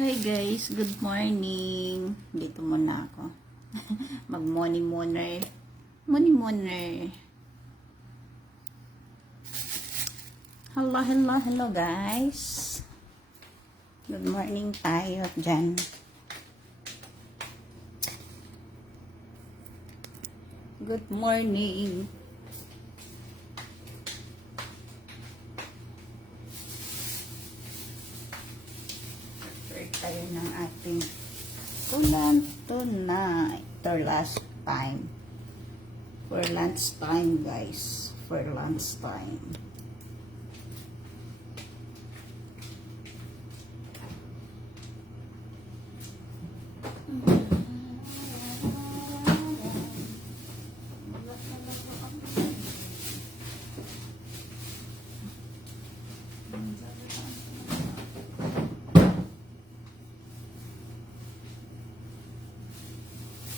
Hi guys, good morning. Dito muna ako. Mag-morning mooner. Morning mooner. Hello guys. Good morning tayo dyan. Good morning. Tayo ng ating ulan tonight or last time for lunch time guys, for lunch time.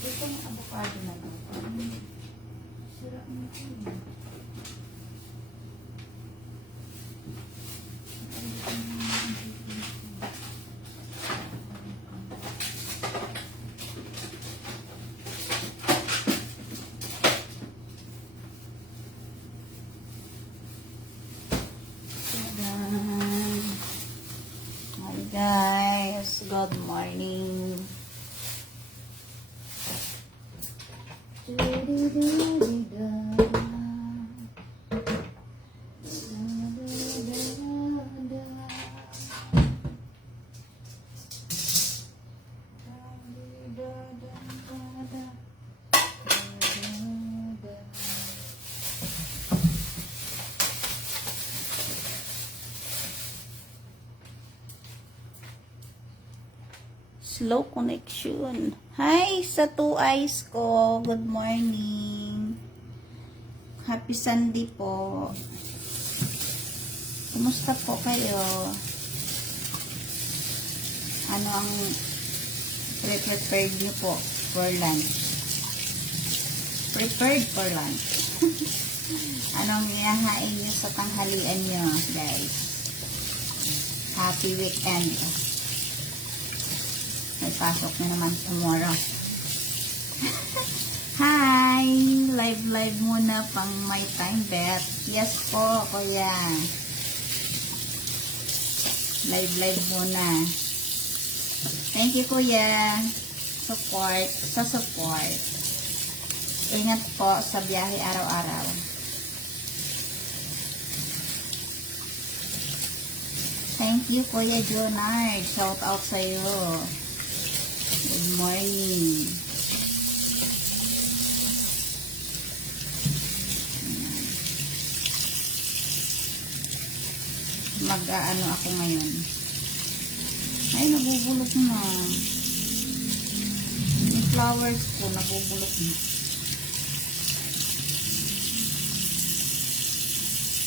Ito yung avocado na lang. Sira mo ito. Hi guys, good morning. Slow connection. Hi sa 2 eyes ko. Good morning. Happy Sunday po. Kumusta po kayo? Ano ang prepared niyo po for lunch? Prepared for lunch. Anong ihahain niyo sa tanghalian niyo, guys? Happy weekend. May pasok na naman tomorrow. Hi! Live muna pang my time bet. Yes po, kuya. Live muna. Thank you, kuya. Sa support. Ingat po sa biyahe araw-araw. Thank you, Kuya Jonard. Shout out sa iyo. Good morning. Mag-ano ako ngayon. Ay, nabubulok na. Yung flowers ko, nabubulok na.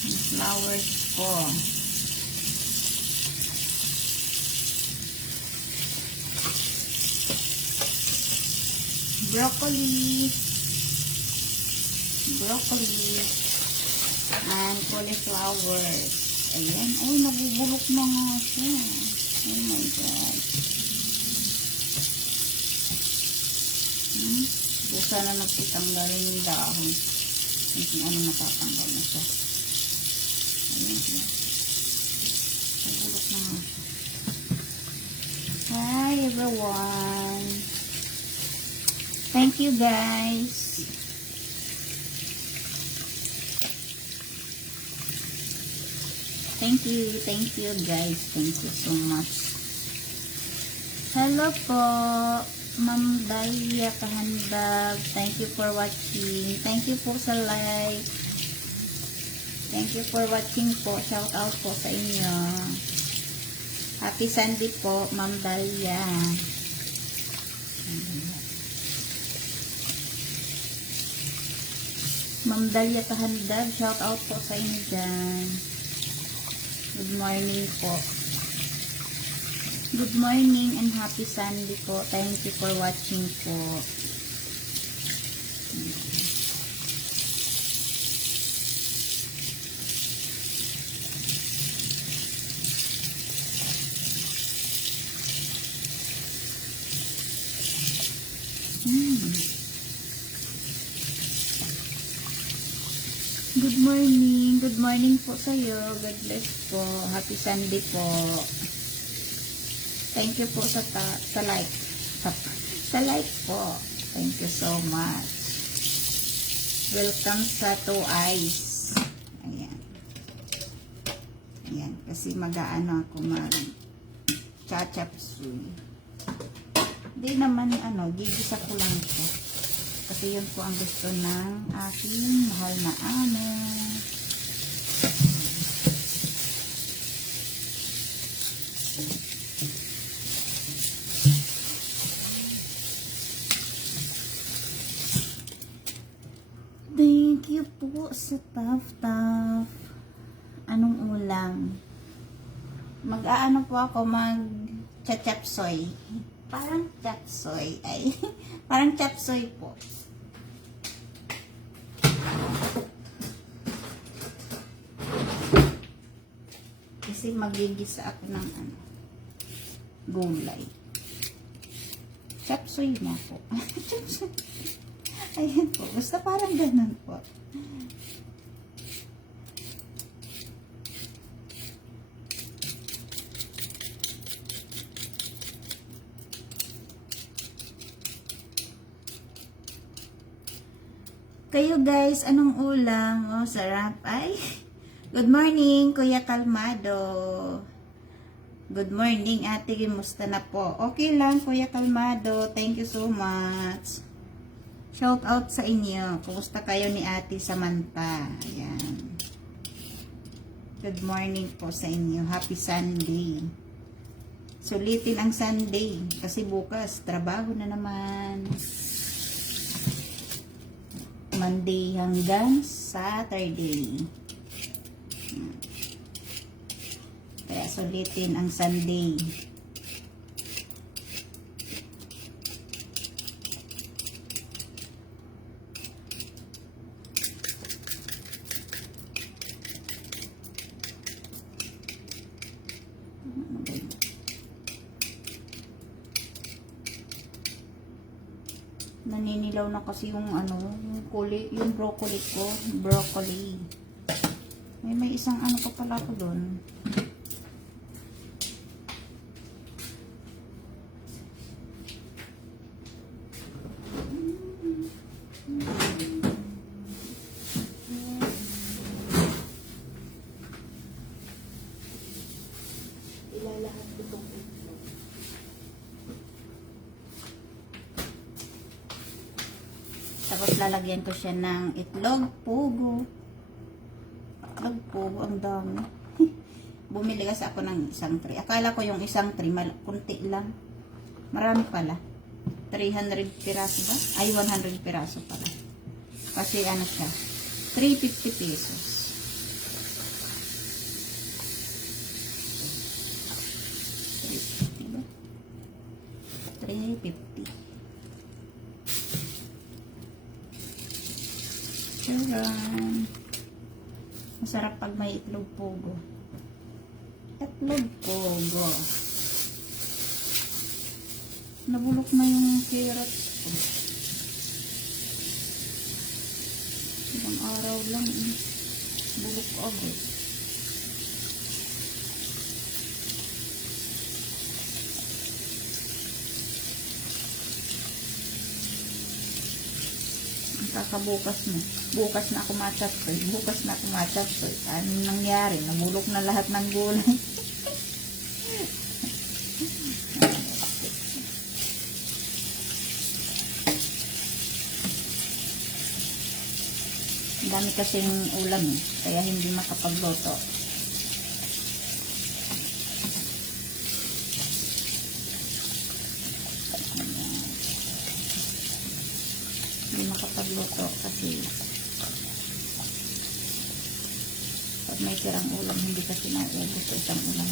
Yung flowers ko. Broccoli and cauliflowers. Ayan, ay nabubulok na nga siya. Oh my god. Busa na nagtitanggalin yung dahon. Kung ano natatanggal na siya. Ayan, nabubulok na nga siya. Hi everyone. Thank you guys. Thank you guys. Thank you so much. Hello po, Ma'am Daya Kahandag. Thank you for watching. Thank you po sa live. Thank you for watching po. Shout out po sa inyo. Happy Sunday po, Ma'am Daya. Ma'am Dalia Kahandag, shout out po sa inyo dyan. Good morning po. Good morning and happy Sunday po. Thank you for watching po. Good morning. Good morning po sa iyo. God bless po. Happy Sunday po. Thank you po sa like. Sa like po. Thank you so much. Welcome sa Two Eyes. Ayan. Ayan. Kasi mag-aano ako chachapsuy. Hindi naman gigisa ko lang po. Kasi yun po ang gusto ng aking mahal na amo. Thank you po sa Taf. Anong ulam? Mag-aano po ako chapsoy. Parang chapsoy ay parang chapsoy po. Kasi magigisa ako ng gulay. Chapsoy na po. Ayan po. Basta parang ganun po. Kayo guys, anong ulam? Oh, sarap. Ay, good morning, Kuya Kalmado. Good morning, ate. Musta na po? Okay lang, Kuya Kalmado. Thank you so much. Shout out sa inyo. Kumusta kayo ni ate Samantha? Ayan. Good morning po sa inyo. Happy Sunday. Sulitin ang Sunday. Kasi bukas, trabaho na naman. Monday hanggang Saturday. Kaya sulitin ang Sunday. Naninilaw na kasi yung yung broccoli ko. Broccoli. May isang pa pala ko doon. Ilalahat itong itlog. Tapos lalagyan ko siya ng itlog pugo. Itlog pugo, ang dami. Bumili kasi ako ng isang tray. Akala ko yung isang tray, kunti lang. Marami pala. 300 piraso ba? Ay, 100 piraso pala. Kasi siya, 350 pesos. $350 ba? 350. Charan. Masarap pag may itlog pugo. Itlog pugo. Nabulok na yung carrots ko. Ibang araw lang bulok agad. Kakabukas mo. Bukas na ako matchapsoy. Bukas na ako matchapsoy. Anong nangyari? Nabulok na lahat ng gulay. Ang dami kasing ulam kaya hindi makapagluto. Hindi makapagluto kasi pag may tirang ulam hindi kasi nauubos sa isang ulam.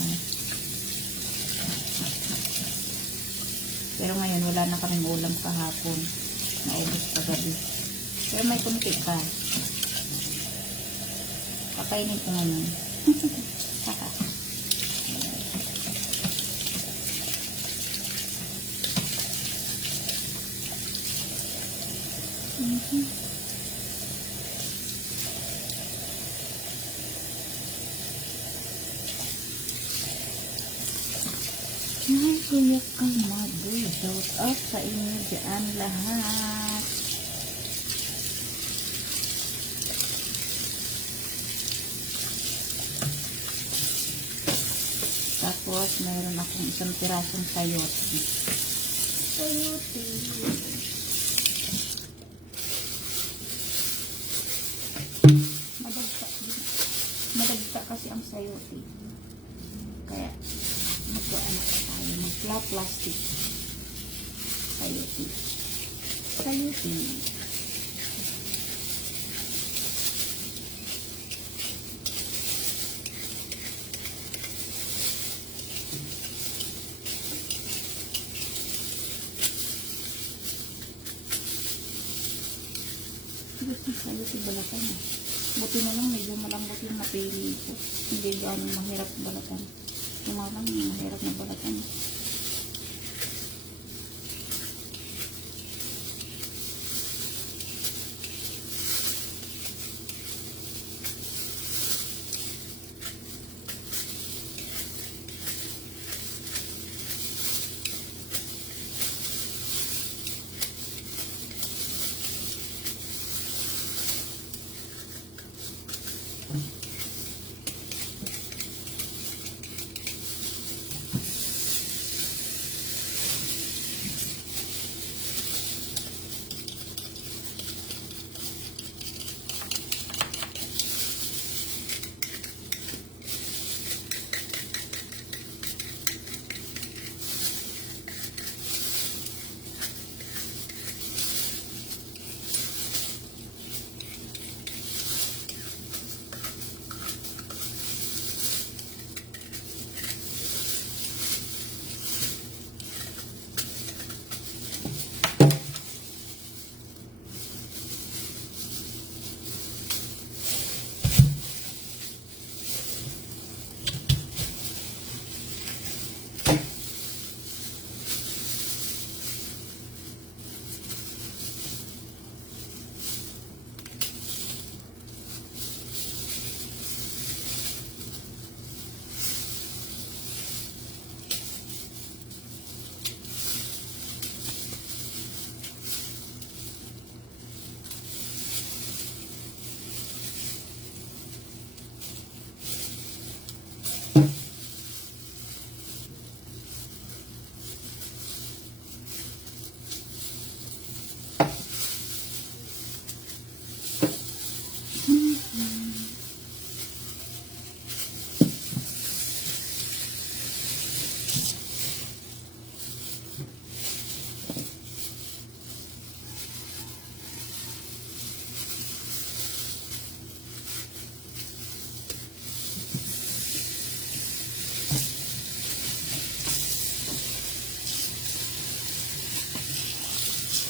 Pero ngayon wala na kaming ulam kahapon, naubos kagabi, pero may kunti pa. Kakainin ko ngayon. Kuya Kalmado, shout out sa inyo dyan lahat. Tapos, mayroon akong isang pirasong sayote. Sayote. Madagta kasi ang sayote. Kaya, magkaano tayo, magpla-plastic. Sayote. Sayote. Sayote balatan. Buti na lang, medyo malambot yung napili ko. Hindi gano'ng mahirap balatan. Yung mga lang, mahirap na balatan.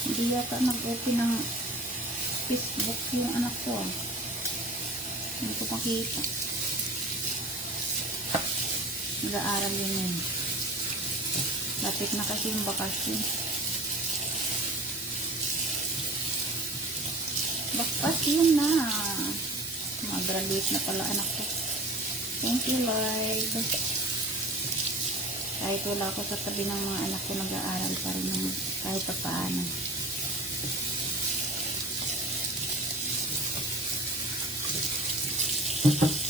Hindi yata nag-open ng Facebook yung anak ko. Hindi ko makita. Nag-aaral yun yun. Lapit na kasi yung bakasyon. Bakasyon na. Mag-graduate na pala anak ko. Thank you, Lord. Kahit wala ako sa tabi ng mga anak ko, nag-aaral pa rin ng kahit pa paano.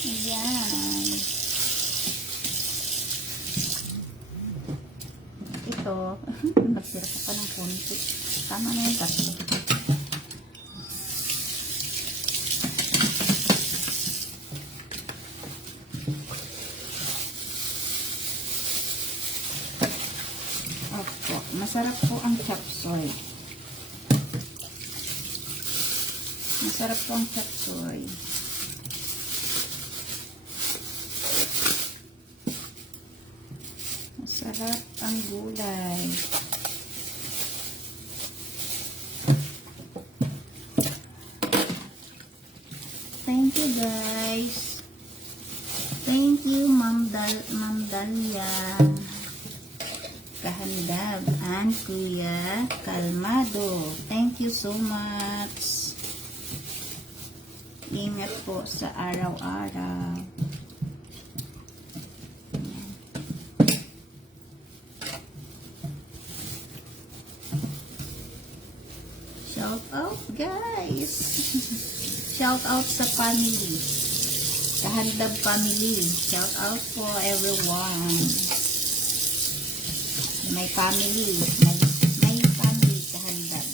Ayan. Ito, nagsira ko pa ng konti. Tama na yung tatlo. Opo, masarap po ang chop suey. Masarap po ang chop suey. Masarap ang gulay. Thank you, guys. Thank you, Ma'am Dalia Kahandab and Kuya Kalmado. Thank you so much. Ingat po sa araw-araw. guys. Shout out sa family. Kahandab family. Shout out for everyone. My family. My family kahandab.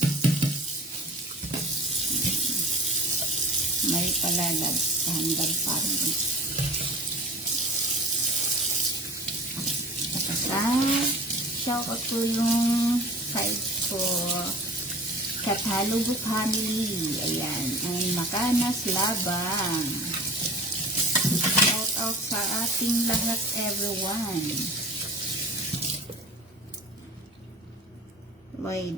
May palalab kahandab family. Shout out po yung side ko. Katalugo family. Ayan. Ang Makanas Labang. Shout out sa ating lahat, everyone. Lloyd.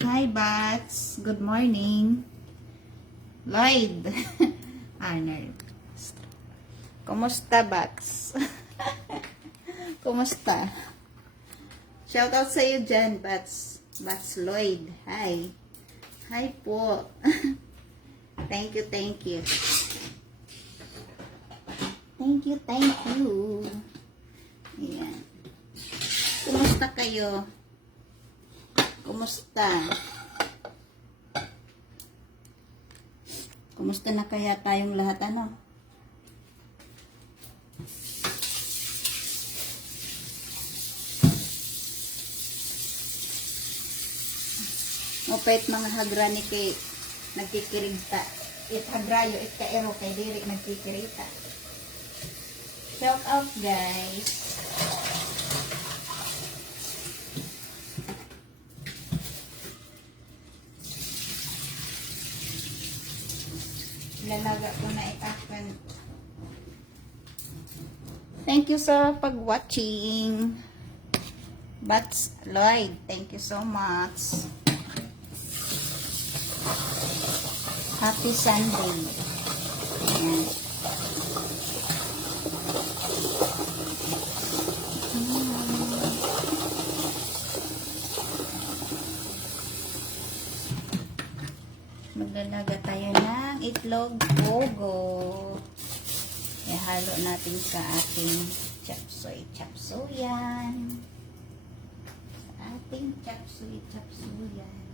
Hi, Bats. Good morning. Lloyd. Arnold. Kumusta, Bats? Kumusta? Shout out sa iyo dyan, Bats. Bats Lloyd. Hi. Hi po. Thank you, thank you. Thank you, thank you. Ayan. Kumusta kayo? Kumusta? Kumusta na kaya tayong lahat, ano? Mopait mga hagrani kay nagkikirigta. It hagrayo, it kaero kay diri nagkikirita. Shout out, guys. Lalaga ko na itakan. Thank you sa pag-watching. Bats Lloyd, thank you so much. Happy Sunday. Ayan. Maglalaga tayo ng itlog pogo. Ihalo natin sa ating chapsuy-chapsuyan. Sa ating chapsuy-chapsuyan.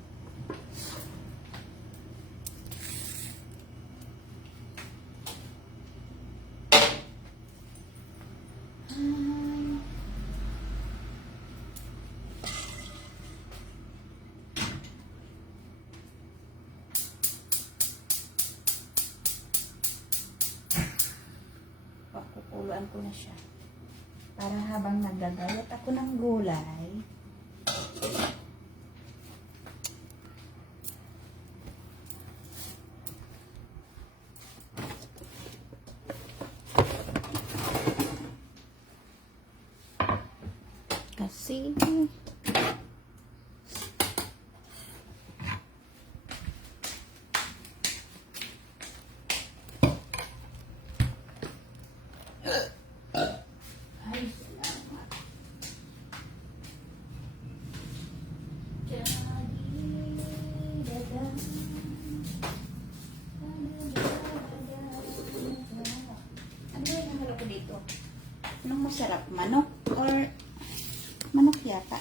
Pakukuluan ko na siya. Para habang nagagayat ako ng gulay, kasi anong masarap? Manok? Or manok yata?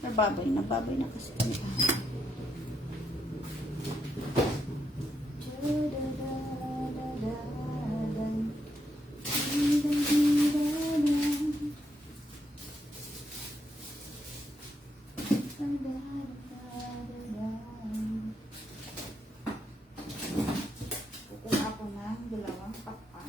Or baboy? Nababoy na kasi kami. Kukuha ako ng dalawang papa.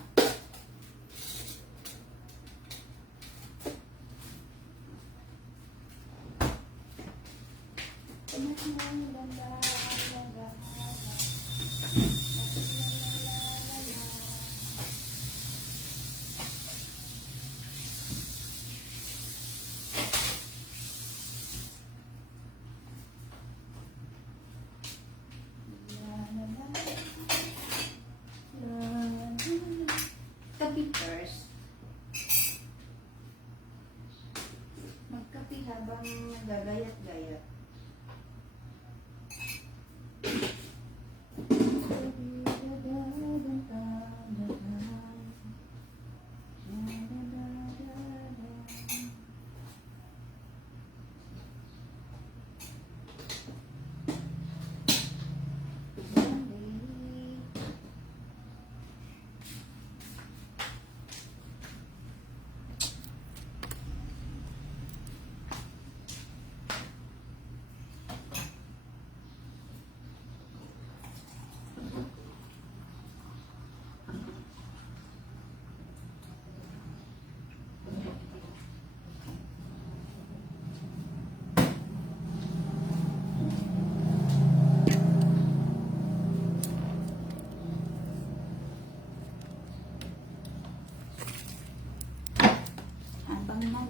Kapi first. Magkapi habang nagagayat-gayat.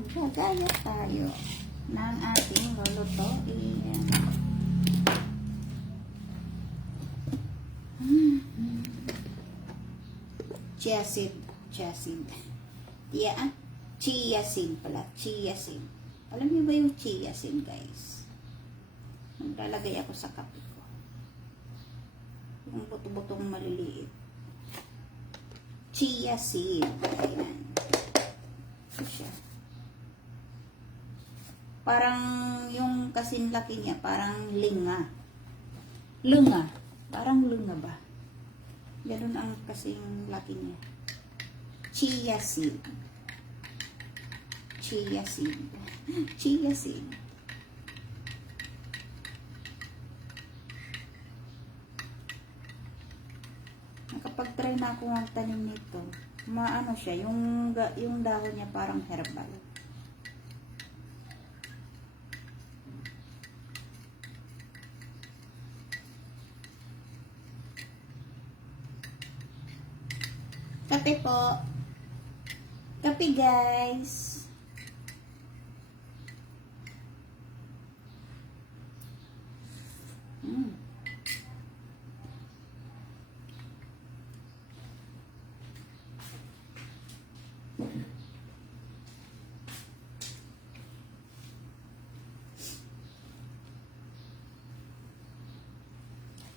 Gagaya tayo ng ating lulutuin. Chia seed. Chia seed. Chia seed pala. Chia seed. Alam niyo ba yung chia seed, guys? Maglalagay ako sa kape ko. Yung buto-butong maliliit. Chia seed. Ayan. Ito siya. Parang yung kasing laki niya, parang linga. Lunga. Parang lunga ba? Ganun ang kasing laki niya. Chia seed. Chia seed. Chia seed. Nakapag-try na ako magtanim nito. Maano siya, yung dahon niya parang herbal. Kape po. Kape, guys.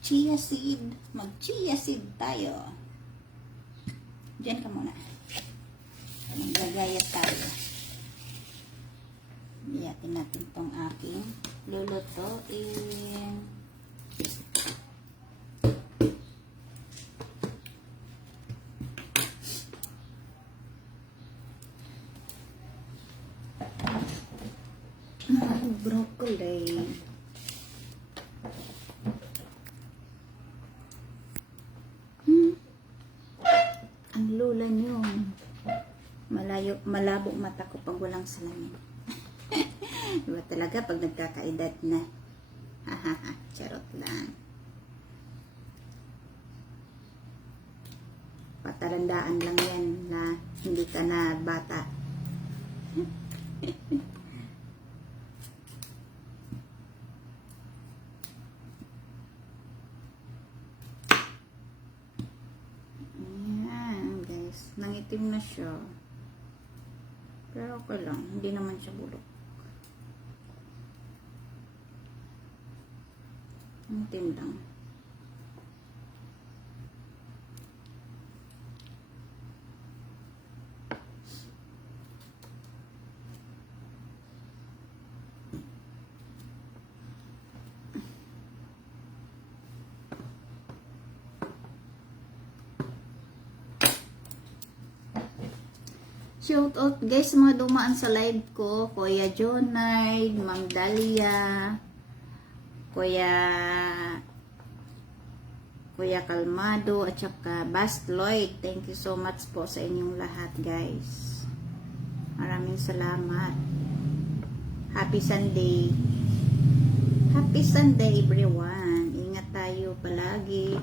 Chia seed. Mag-chia seed tayo. Diyan ka muna. Maggagaya tayo. Iyakin natin tong aking lulutuin. Broccoli. Ang lula niyo. Malabo mata ko pag walang salamin. Diba talaga pag nagkakaedad na? Hahaha, charot lang. Patarandaan lang yan na hindi ka na bata. Nangitim na siya. Pero okay lang. Hindi naman siya bulok. Nangitim lang. Shout out guys sa mga dumaan sa live ko, Kuya Jonay, Ma'am Dalia, Kuya Kalmado, at saka Bast Lloyd. Thank you so much po sa inyong lahat guys. Maraming salamat. Happy Sunday. Happy Sunday everyone. Ingat tayo palagi.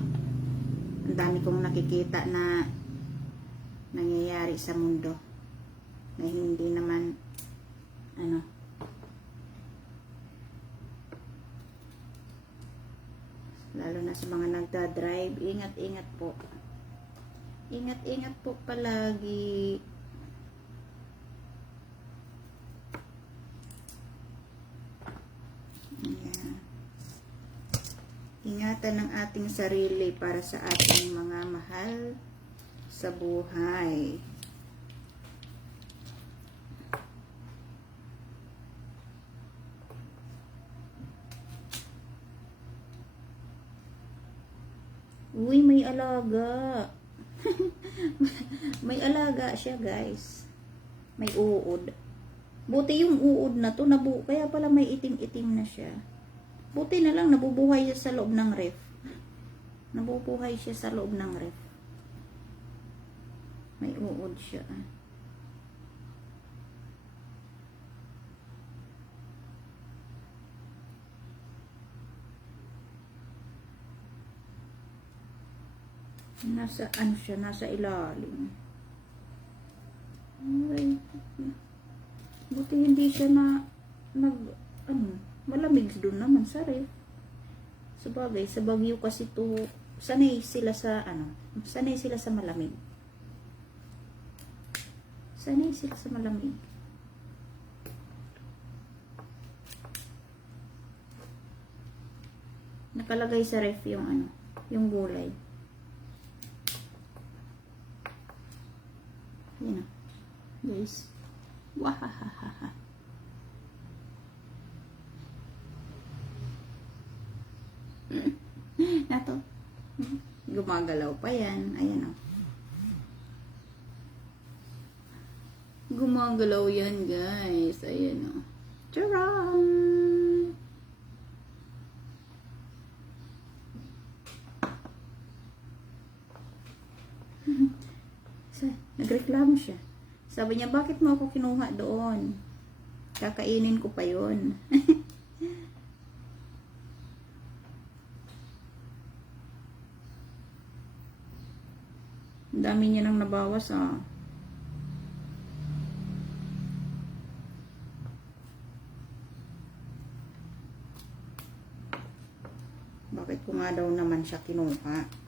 Ang dami kong nakikita na nangyayari sa mundo na hindi naman lalo na sa mga nagda-drive, ingat po palagi. Yeah. Ingatan ng ating sarili para sa ating mga mahal sa buhay. Uy, may alaga. May alaga siya, guys. May uod. Buti yung uod na to, kaya pala may itim-itim na siya. Buti na lang, nabubuhay siya sa loob ng ref. Nabubuhay siya sa loob ng ref. May uod siya. Nasa siya, nasa ilalim. Ay, buti Buti hindi siya na malamig doon naman sa ref. Sabagay, sa Baguio kasi to, sanay sila sa malamig. Sanay sila sa malamig. Nakalagay sa ref yung yung gulay. Yan na. Guys. Wahahaha. Nato. Gumagalaw pa yan. Ayan o. Gumagalaw yan, guys. Ayan o. Charan! Nagreklamo siya. Sabi niya, bakit mo ako kinuha doon? Kakainin ko pa yun. Ang dami niya nang nabawas, ah. Bakit ko nga daw naman siya kinuha?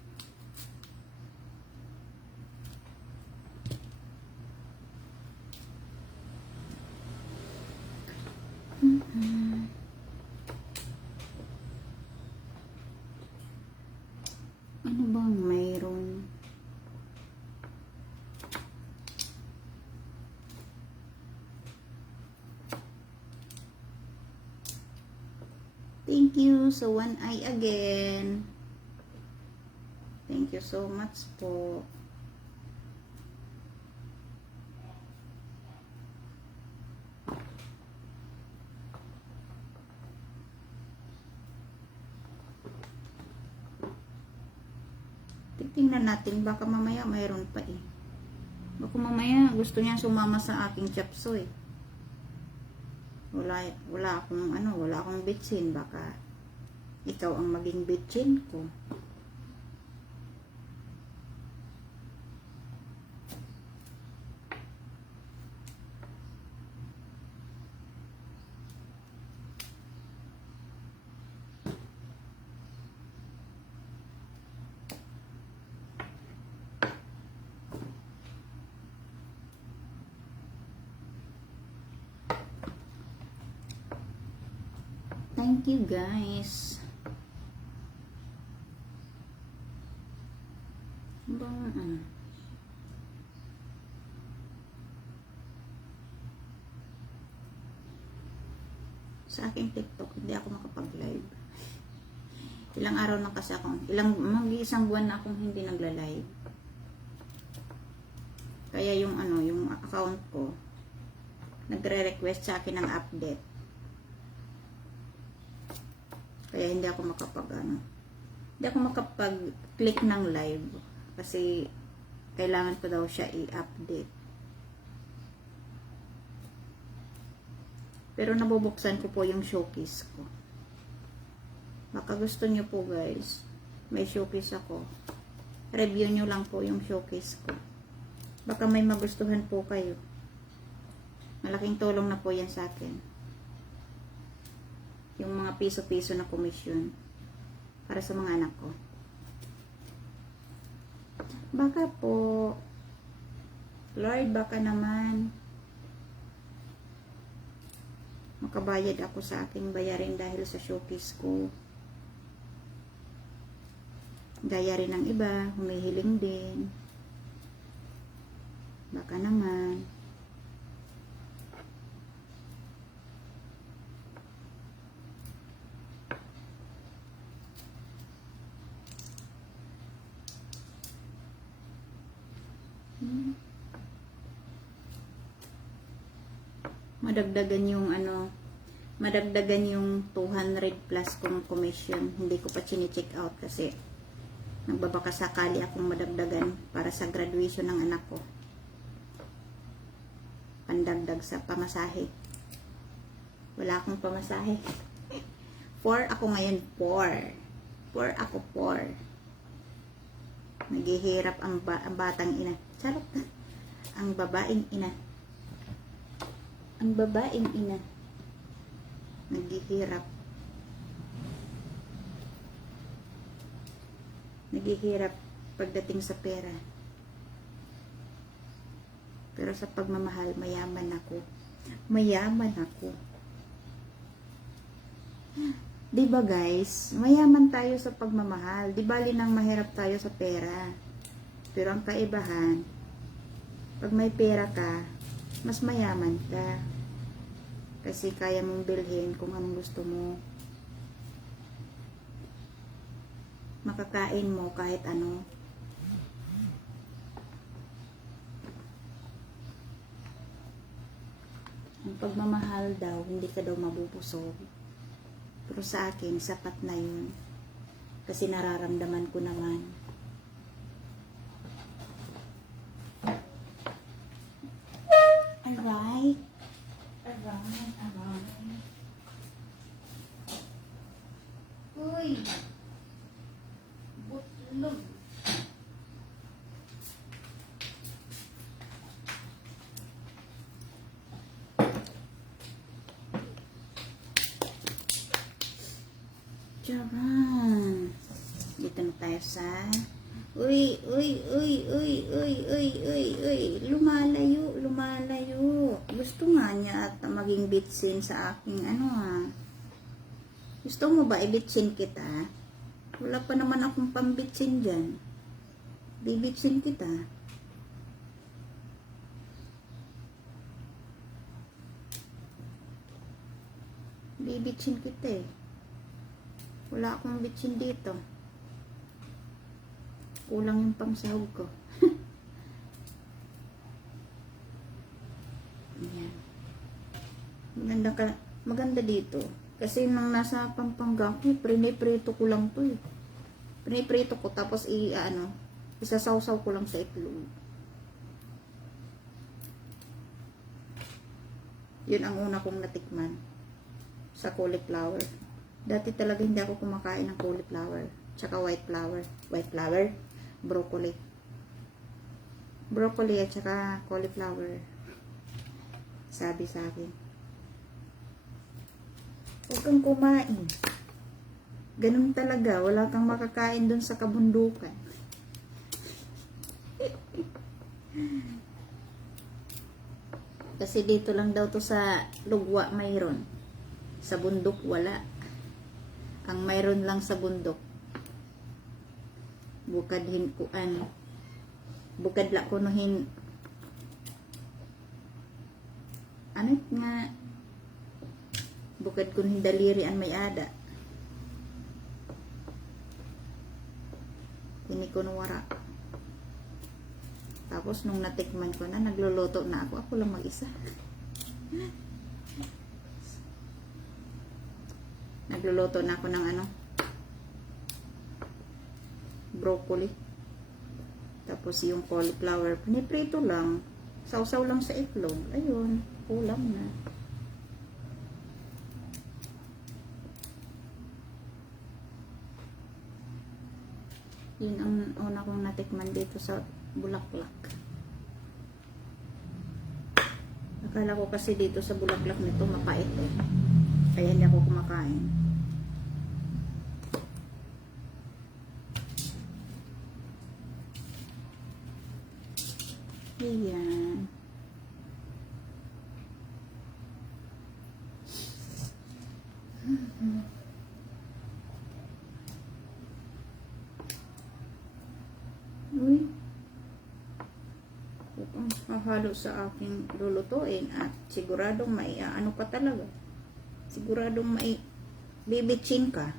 Ano bang mayroon? Thank you sa one eye again. Thank you so much po. Tingnan natin, baka mamaya mayroon pa eh. Baka mamaya gusto niya sumama sa aking chapsoy. Wala akong bitchin. Baka ikaw ang maging bitchin ko. Thank you, guys. Sa aking TikTok, hindi ako makapag-live. Ilang araw na kasi ako, mag-iisang buwan na akong hindi nagla-live. Kaya yung yung account ko, nagre-request sa akin ng update. Kaya hindi ako makapag-click ng live kasi kailangan ko daw siya i-update. Pero nabubuksan ko po yung showcase ko. Baka gusto nyo po, guys. May showcase ako. Review nyo lang po yung showcase ko. Baka may magustuhan po kayo. Malaking tulong na po yan sa akin. Yung mga piso-piso na komisyon para sa mga anak ko. Baka po, Lord, baka naman makabayad ako sa aking bayarin dahil sa showcase ko. Gaya rin ng iba, humihiling din. Baka naman. Madagdagan yung 200 plus kong commission. Hindi ko pa chine-check out kasi nagbabaka sakali akong madagdagan para sa graduation ng anak ko. Pandagdag sa pamasahe. Wala akong pamasahe. 4 ako ngayon, 4 ako, 4. Naghihirap ang batang ina. Charot. Ang babaeng ina. Ang babaeng ina. Naghihirap. Naghihirap pagdating sa pera. Pero sa pagmamahal, mayaman ako. Mayaman ako. Diba guys? Mayaman tayo sa pagmamahal. Di bali nang mahirap tayo sa pera. Pero ang kaibahan, pag may pera ka, mas mayaman ka. Kasi kaya mong bilhin kung anong gusto mo. Makakain mo kahit ano. Ang pagmamahal daw, hindi ka daw mabubusog. Pero sa akin, sapat na yun. Kasi nararamdaman ko naman. Alright. Alright. Uy! Butlog. Charan. Dito na tayo sa uy, lumalayo. Gusto nga niya at maging bitsin sa aking Gusto mo ba ibitsin kita? Wala pa naman akong pambitsin dyan. Bibitsin kita. Bibitsin kita eh. Wala akong bitsin dito. Kulang yung pangsahog ko. Ayan. Maganda dito. Kasi nang nasa Pampanga ko, piniprito ko lang to eh. Piniprito ko tapos isasawsaw ko lang sa itlog. Yun ang una kong natikman sa cauliflower. Dati talaga hindi ako kumakain ng cauliflower. Tsaka white flower. White flower? Broccoli. Broccoli at tsaka cauliflower. Sabi sa akin. Huwag kang kumain. Ganun talaga. Wala kang makakain dun sa kabundukan. Kasi dito lang daw to sa lugwa mayroon. Sa bundok wala. Ang mayroon lang sa bundok. Bukad la kunuhin. Ano nga? Bukad kunuhin daliri ang may ada. Ini kunwara. Tapos nung natikman ko na, nagluluto na ako. Ako lang mag-isa. Nagluluto na ako ng broccoli. Tapos yung cauliflower, piniprito lang. Sausaw lang sa itlog. Ayun, kulang na. Yun ang una kong natikman dito sa Bulaklak. Akala ko kasi dito sa Bulaklak nito mapait eh. Kaya hindi ako kumakain. Ayan. Uy. Ang hahalo sa aking lulutuin at siguradong may pa talaga. Siguradong may bibitsin ka.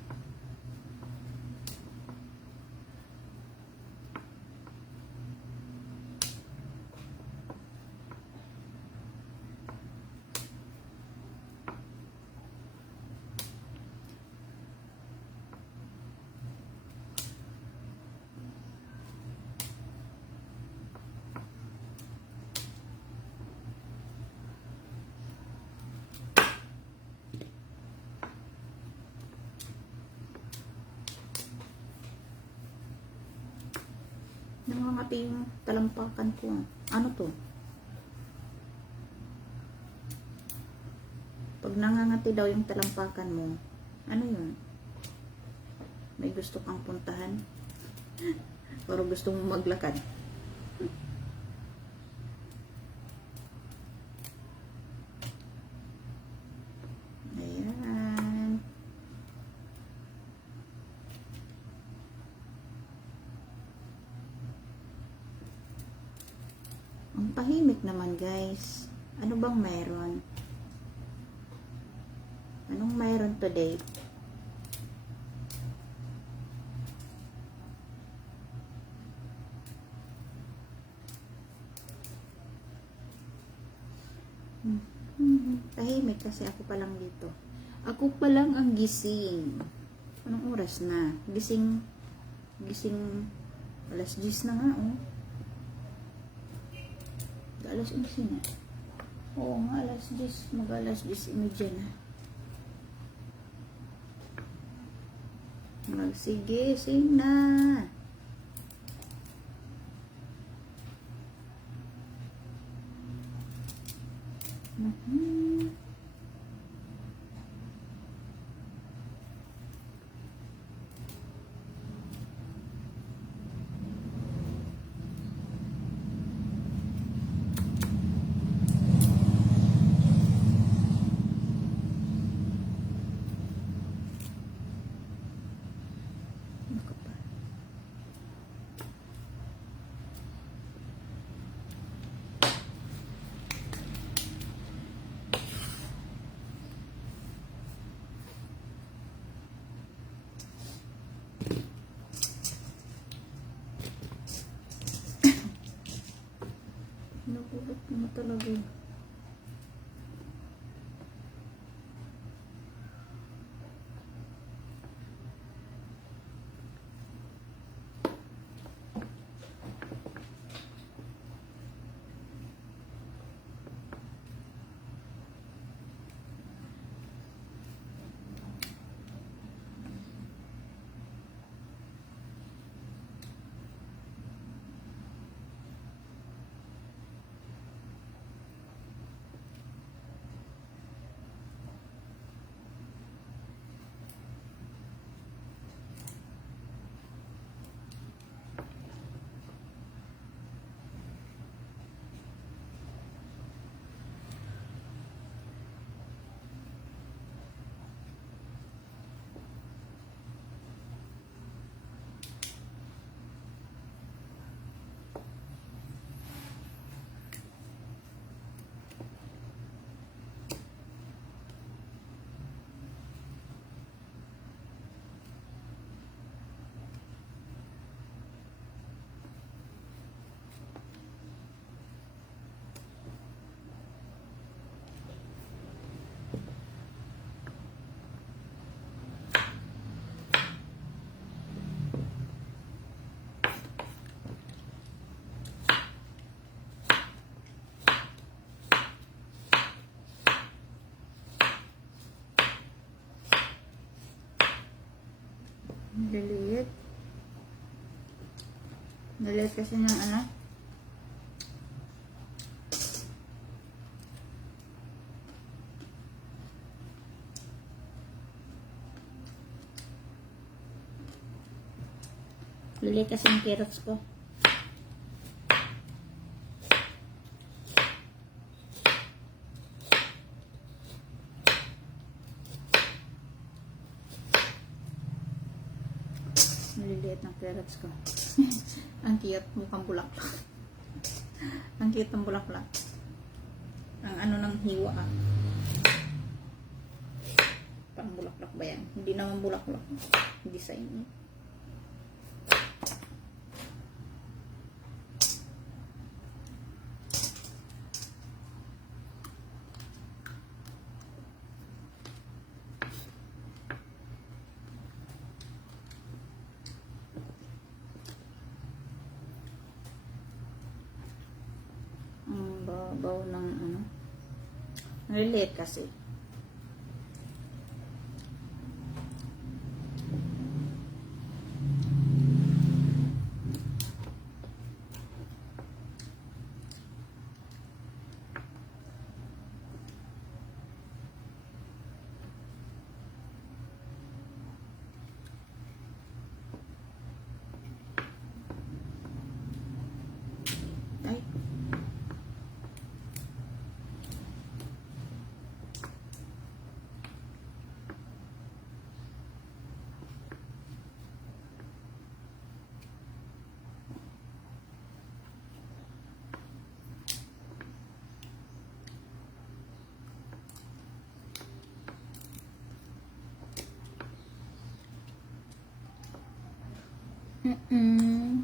Nangangati yung talampakan ko. Ano to? Pag nangangati daw yung talampakan mo, ano yun? May gusto kang puntahan? Pero gusto mo maglakad? Ayan. Ang tahimik naman, guys. Ano bang mayroon? Anong mayroon today? Tahimik kasi ako pa lang dito. Ako pa lang ang gising. Anong oras na? Gising alas 10 na nga, oh. Alas 11 na. Oo nga, alas 10. Mag-alas 10:30 na. Magsigising na. Nakulat mo talaga. Liliit. Liliit kasi ng ano. Liliit kasi ng carrots ko. Maliliit ng carrots ko. Ang cute, mukhang bulaklak. Ang cute ng bulaklak. Ang ano ng hiwa, ah. Parang bulaklak ba yan? Hindi naman bulaklak. Design. Ang babaw ng ano. Relate kasi. Mm-mm.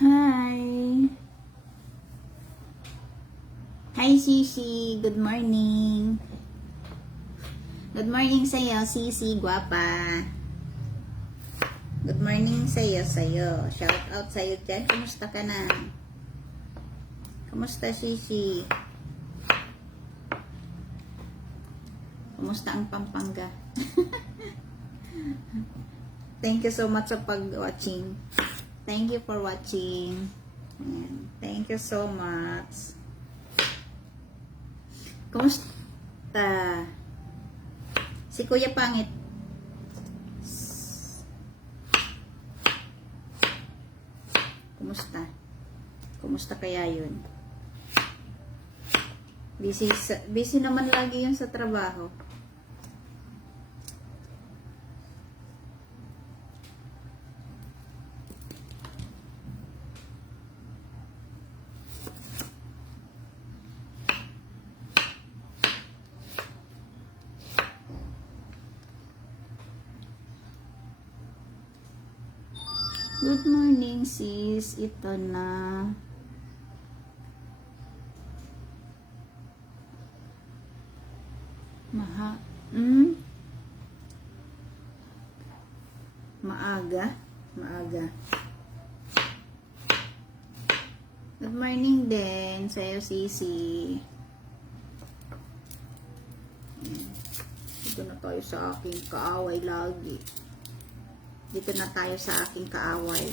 Hi. Hi, Sisi. Good morning. Good morning sa'yo, Sisi. Guwapa. Good morning sa'yo. Shout out sa'yo dyan. Kumusta ka na? Kumusta, Sisi? Kumusta ang Pampanga? Thank you so much sa pag-watching. Thank you for watching. Ayan. Thank you so much. Kumusta? Si Kuya Pangit. Kumusta? Kumusta kaya yun? Busy naman lagi yun sa trabaho. Good morning, sis. Ito na. Maaga. Good morning din sa'yo, Sisi. Dito na tayo sa aking kaaway lagi. Dito na tayo sa aking kaaway.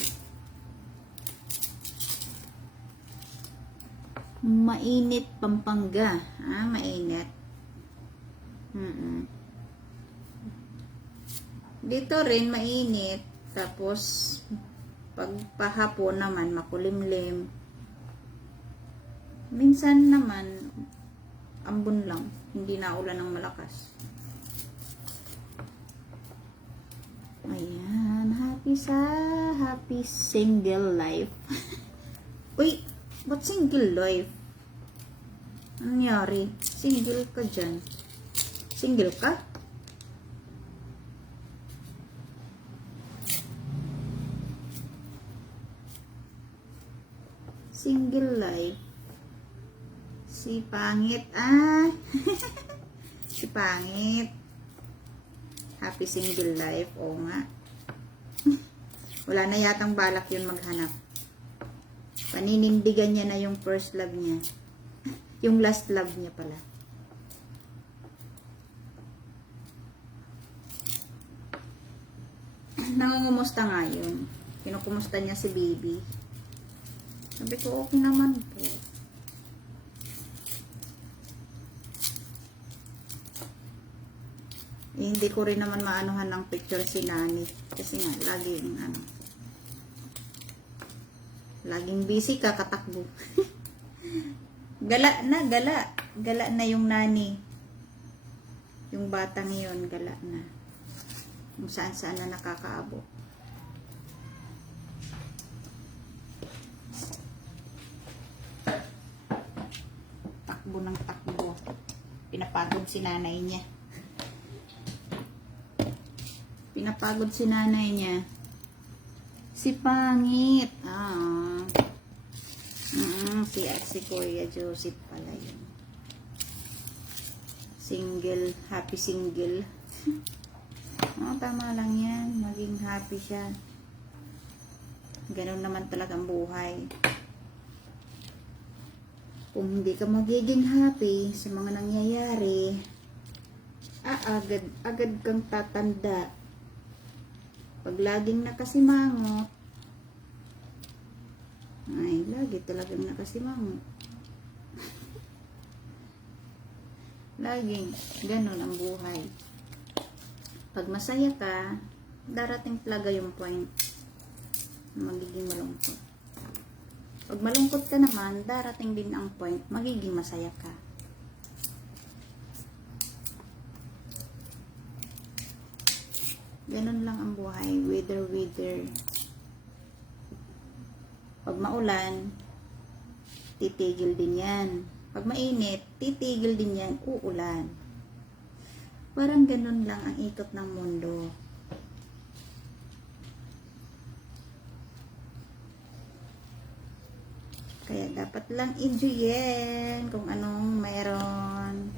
Mainit Pampanga. Mainit. Dito rin mainit. Tapos, pag pahapon naman, makulimlim. Minsan naman, ambon lang. Hindi na ulan ng malakas. Ayan, happy single life. Uy, ba't single life? Ano nangyari? Single ka dyan. Single ka? Single life. Si Pangit. Si Pangit. Happy single life. Oo nga. Wala na yatang balak yun maghanap. Paninindigan niya na yung first love niya. Yung last love niya pala. Nangungumusta nga yun. Kinukumusta niya si baby. Sabi ko, okay naman po. hindi ko rin naman maanuhan ng picture si Nani. Kasi nga, laging busy ka, katakbo. Gala na, gala. Gala na yung Nani. Yung batang yun, gala na. Kung saan-saan na nakakaabot. Takbo ng takbo. Pinapagod si nanay niya. Pinapagod si nanay niya. Si Pangit. Si Kuya Joseph pala yun. Single. Happy single. Tama lang yan. Maging happy siya. Ganun naman talagang buhay. Kung hindi ka magiging happy sa mga nangyayari, agad kang tatanda. Pag laging nakasimangot, ay, lagi talagang nakasimangot. Laging, ganun ang buhay. Pag masaya ka, darating talaga yung point na magiging malungkot. Pag malungkot ka naman, darating din ang point, magiging masaya ka. Ganun lang ang buhay, weather. Pag maulan, titigil din yan. Pag mainit, titigil din yan, uulan. Parang ganun lang ang ikot ng mundo. Kaya dapat lang enjoyin kung anong mayroon.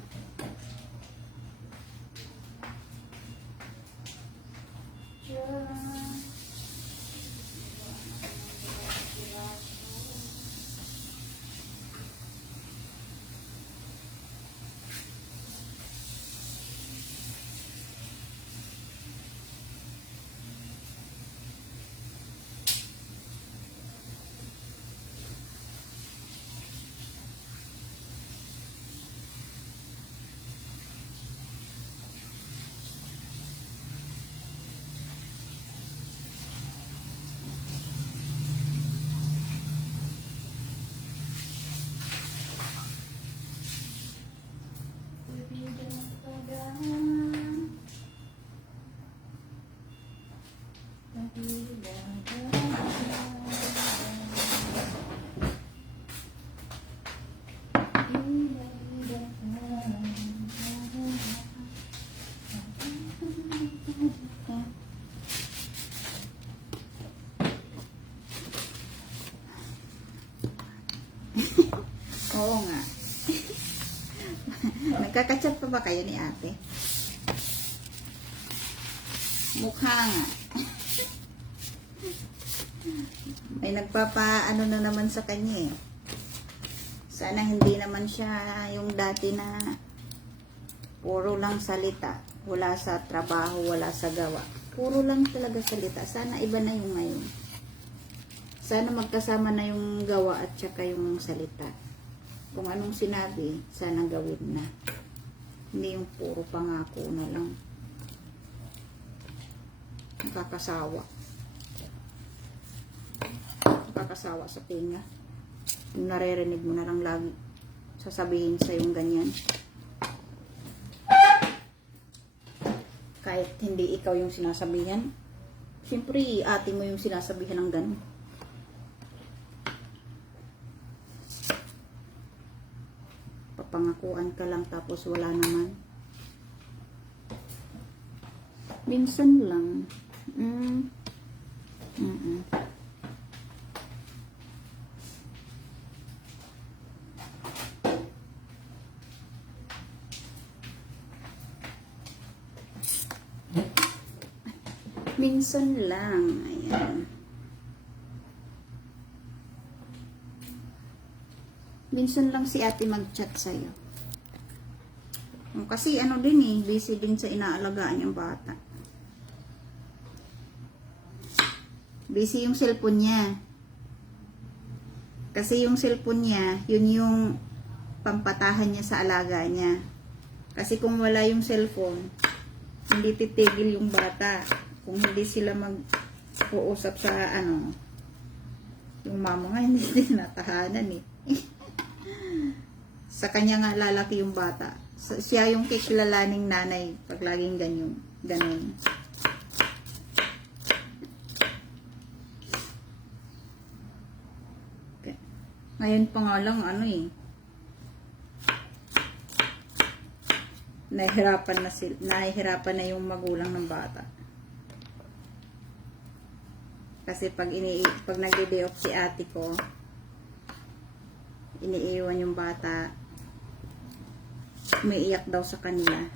Oo nga. Nagkakachat pa ba kayo ni ate? Mukha nga. May nagpapaano na naman sa kanya eh. Sana hindi naman siya yung dati na puro lang salita. Wala sa trabaho, wala sa gawa. Puro lang talaga salita. Sana iba na yung ngayon. Sana magkasama na yung gawa at saka yung salita. Kung anong sinabi, sana gawin na. Hindi yung puro pangako na lang. Nakakasawa. Nakakasawa sa tinga. Yung naririnig mo na lang lagi. Sasabihin sa yung ganyan. Kahit hindi ikaw yung sinasabihan. Siyempre, ate mo yung sinasabihan ng ganun. Papangakuan ka lang tapos wala naman. Minsan lang. Minsan lang. Ayan. Minsan lang si ate mag-chat sa'yo. Kasi ano din eh, busy din sa inaalagaan yung bata. Busy yung cellphone niya. Kasi yung cellphone niya, yun yung pampatahan niya sa alaga niya. Kasi kung wala yung cellphone, hindi titigil yung bata. Kung hindi sila mag-uusap sa ano, yung mama nga hindi tinatahanan eh. Sa kanya nga lalaki yung bata. Siya yung kikilalaning nanay pag laging ganun. Okay. Ngayon pa nga lang ano eh. Nahihirapan na yung magulang ng bata. Kasi pag nagde-day off si ate ko, iniiwan yung bata, umiiyak daw sa kanila.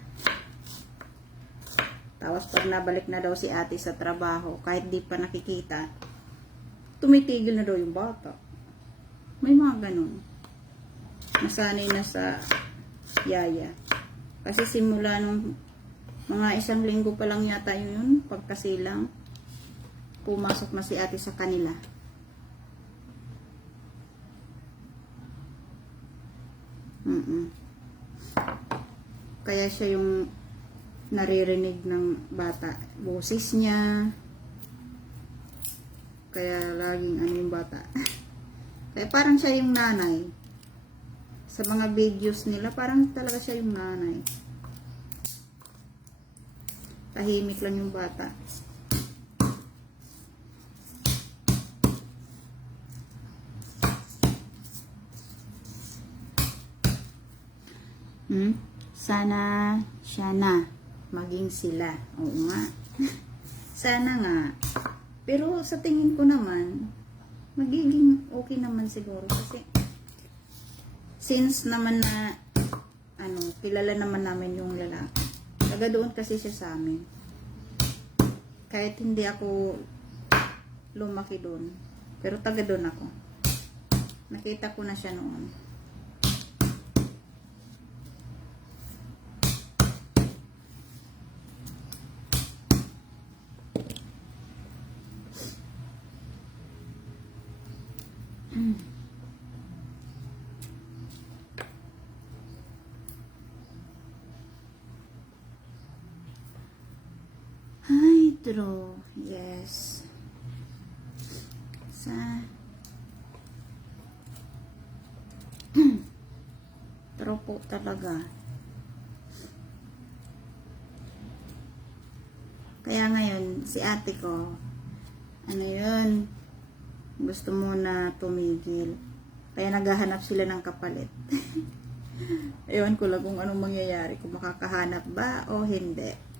Tapos pag nabalik na daw si ate sa trabaho, kahit di pa nakikita, tumitigil na daw yung bata. May mga ganun. Nasanay na sa yaya. Kasi simula nung mga 1 linggo pa lang yata yun, pagkasilang, pumasok na si ate sa kanila. Kaya siya yung naririnig ng bata. Boses niya. Kaya laging ano yung bata. Kaya parang siya yung nanay. Sa mga videos nila, parang talaga siya yung nanay. Tahimik lang yung bata. Sana siya na maging sila. Oo nga. Sana nga. Pero sa tingin ko naman, magiging okay naman siguro. Kasi, since naman na, kilala naman namin yung lalaki. Taga doon kasi siya sa amin. Kahit hindi ako lumaki doon. Pero taga doon ako. Nakita ko na siya noon. Hydro, yes. Tropo talaga. Kaya ngayon, si ate ko, gusto mo na tumigil. Kaya naghahanap sila ng kapalit. Ewan ko lang kung anong mangyayari, kung makakahanap ba o hindi.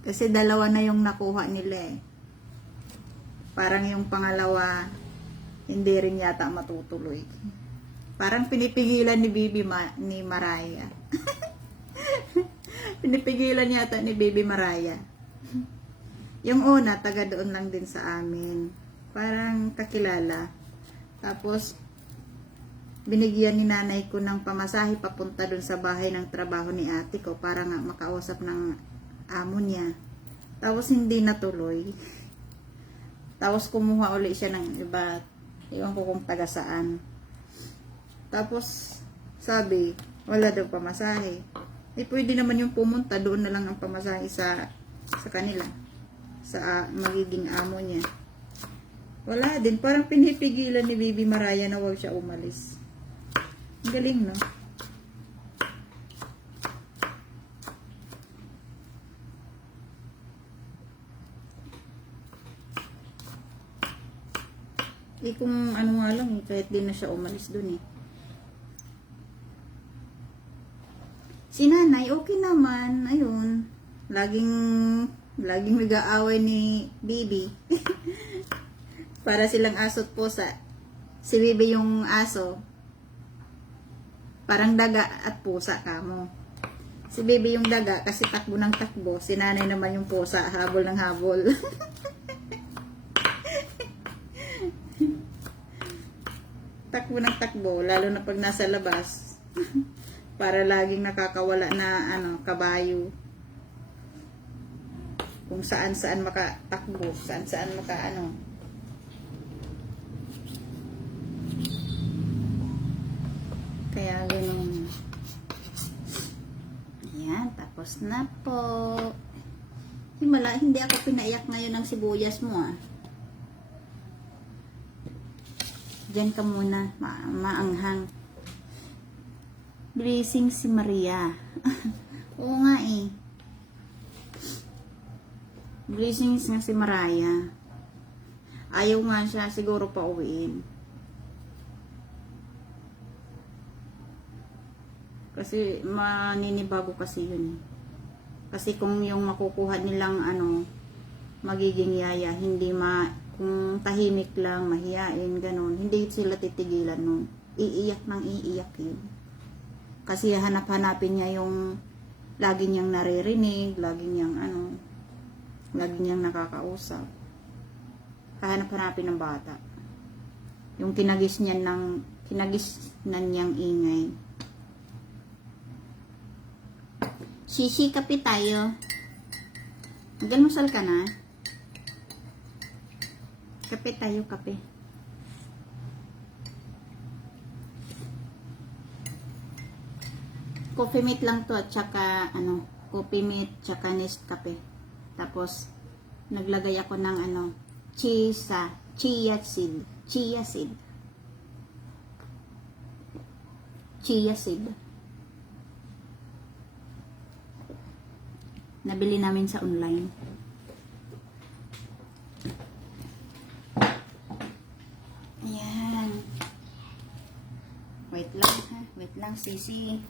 Kasi dalawa na yung nakuha nila eh. Parang yung pangalawa, hindi rin yata matutuloy. Parang pinipigilan ni ni Mariah. Pinipigilan yata ni Baby Mariah. Yung una, taga doon lang din sa amin. Parang kakilala. Tapos, binigyan ni nanay ko ng pamasahe papunta doon sa bahay ng trabaho ni ate ko para nga makausap ng amo niya. Tapos hindi natuloy. Tapos kumuha uli siya ng iba. Iwan ko kung taga saan. Tapos sabi, wala daw pamasahe. Pwede naman yung pumunta doon na lang ang pamasahe sa kanila. Sa magiging amo niya. Wala din. Parang pinipigilan ni Baby Mariah na huwag siya umalis. Ang galing, no? Kung ano nga lang, kahit di na siya umalis dun eh. Si nanay, okay naman. Ayun. Laging nag-aaway ni Bibi. Para silang aso't pusa. Si Bibi yung aso. Parang daga at pusa kamo. Si Bibi yung daga kasi takbo ng takbo. Si nanay naman yung pusa, habol ng habol. Takbo ng takbo, lalo na pag nasa labas. Para laging nakakawala na kabayo. Kung saan-saan makatakbo, saan-saan Kaya ganun. Ayan, tapos Tapos na po. Himala, hindi ako pinaiyak ngayon ng sibuyas mo ah. Diyan ka muna, maanghang. Blessing si Maria. Oo nga eh. Blessings nga si Maria. Ayaw nga siya, siguro pa uwiin. Kasi maninibago kasi yun. Kasi kung yung makukuha nilang magiging yaya, hindi kung tahimik lang, mahiyain, ganun, hindi sila titigilan nun. Iiyak nang iiyak yun. Kasi hanap-hanapin niya yung lagi niyang naririnig, lagi niyang nakakausap. Hahanap-hanapin ng bata. Yung kinagis na niyang ingay. Shishi, kape tayo. Magdalmusal ka na. Kape tayo, kape. Coffee mate lang to at saka coffee mate tsaka Nescafe. Tapos naglagay ako ng chia seed. Nabili namin sa online. Ayan. Wait lang ha. Wait lang, sisi.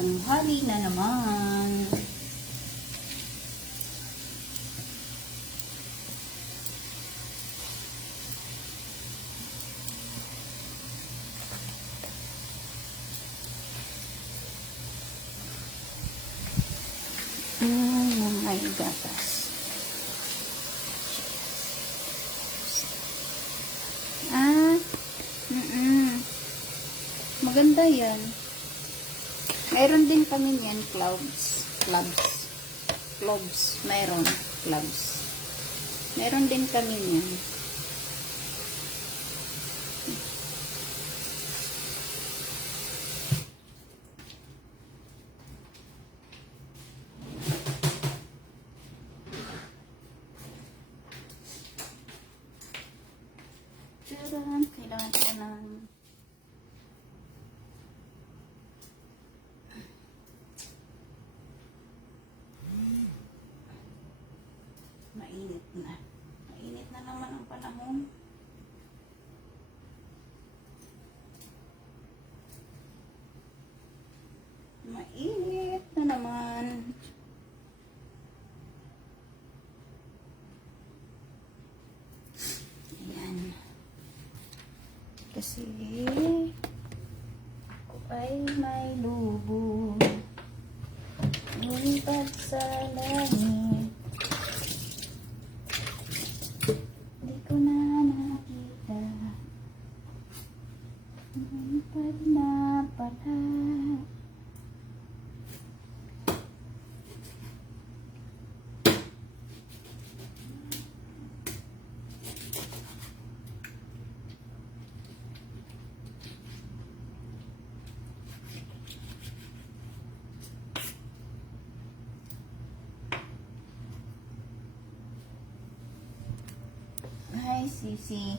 Tanghali na naman. Ay, gatas. Maganda yan. Mayroon din kami niyan, cloves. Mayroon. Cloves. Mayroon din kami niyan. Kailangan ko ng mainit na. Mainit na naman ang panahon. Mainit na naman. Ayan. Kasi ako ay may lubong. Lumipad sa langit. Di ko na nakita. Lumipad na pala. Hi, Sisi.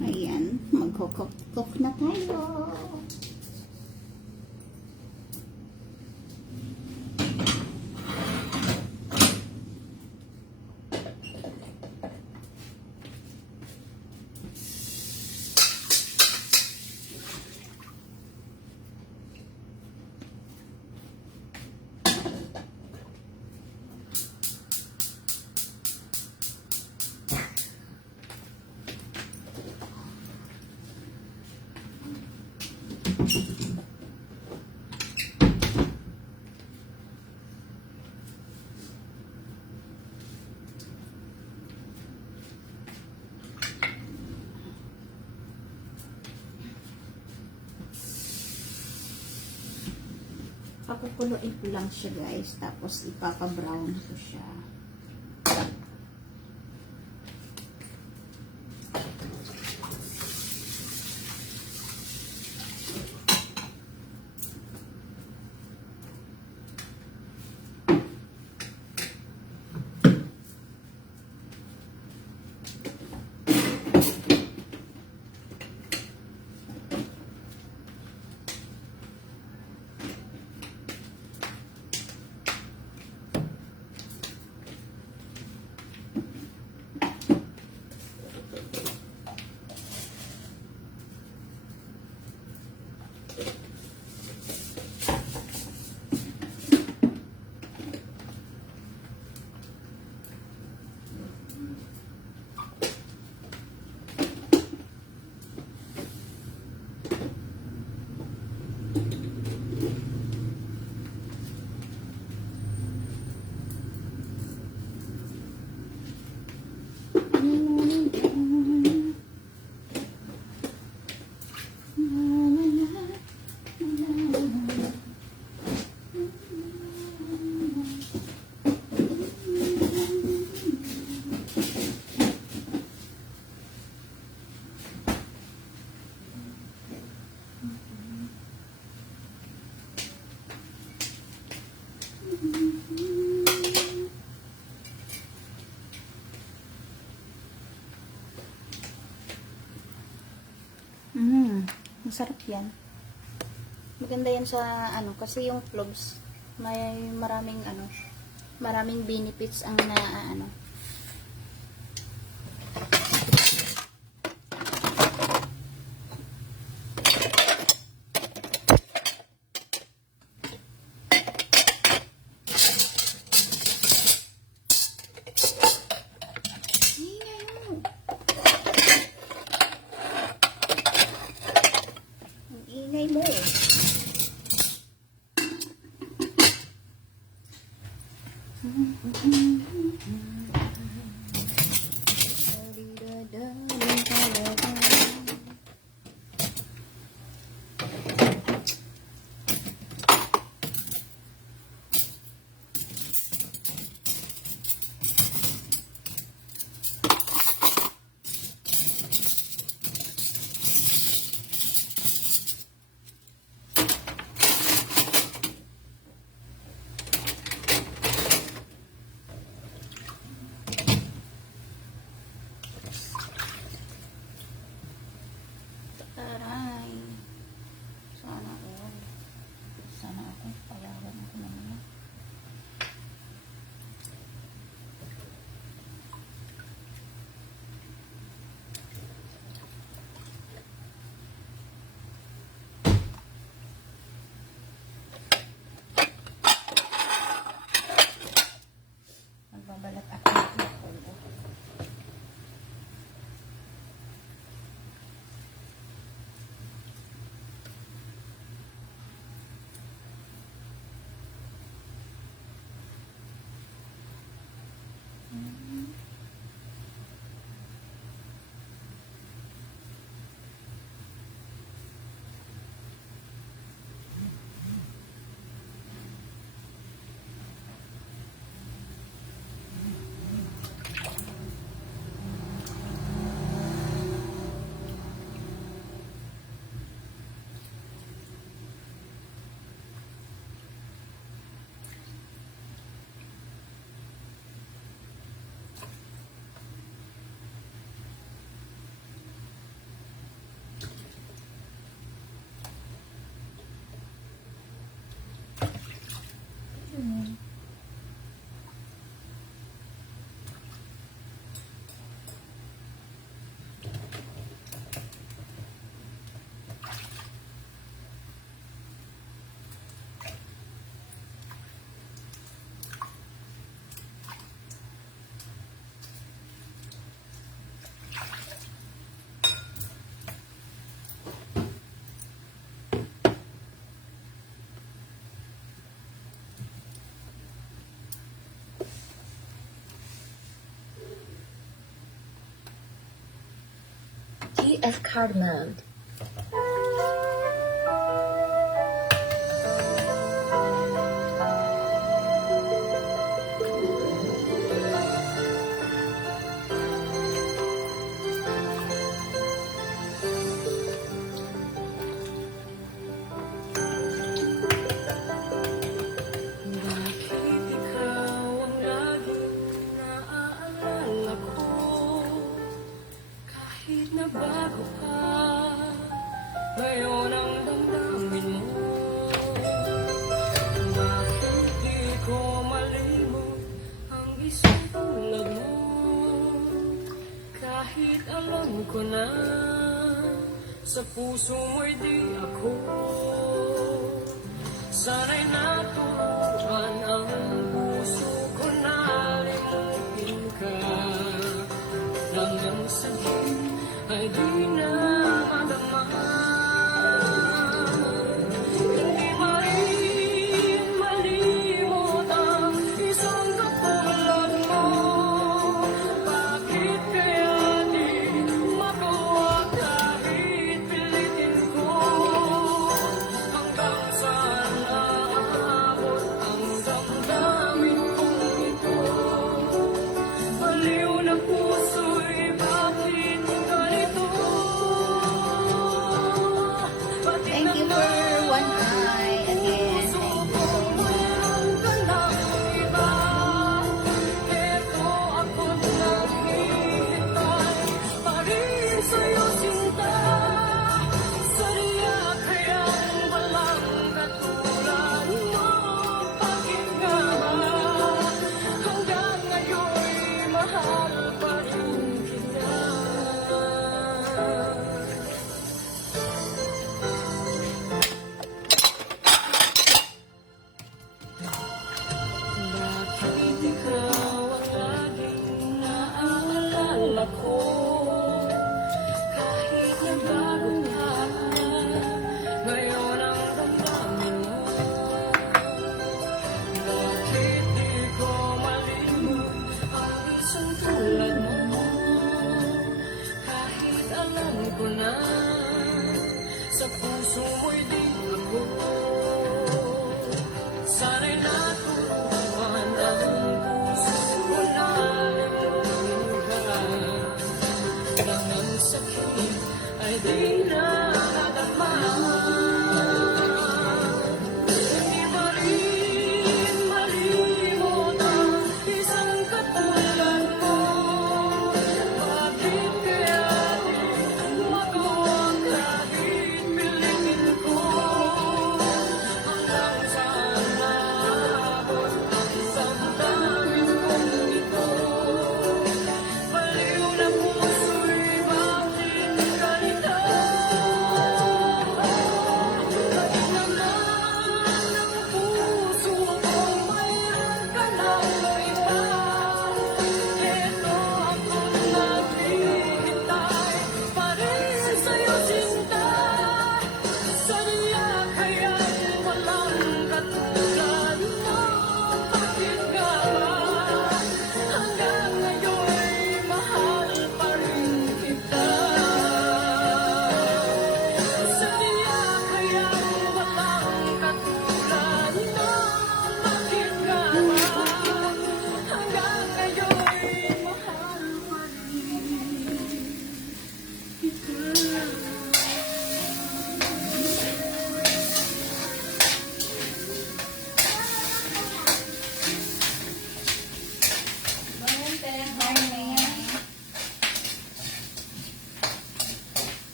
Ayan, magkukok na tayo. Pakukuluin ko lang siya, guys, tapos ipapa-brown ko siya. Masarap yan. Maganda yan sa ano, kasi yung cloves may maraming ano, maraming benefits ang na ano. Ingay mo. Taray. Sana all. Sana ako. Payagan ako naman. Magbabalat ako. GF card mode. Bago pa, ngayon ang damdamin mo. Bakit di ko malimot ang isang tulad mo? Kahit alam ko na sa puso mo'y di ako. Sana'y naturuan ang puso ko na limutin ka. Nang ang sakit ay di na madama. Hindi maring malimot ang isang katulad mo. Bakit kaya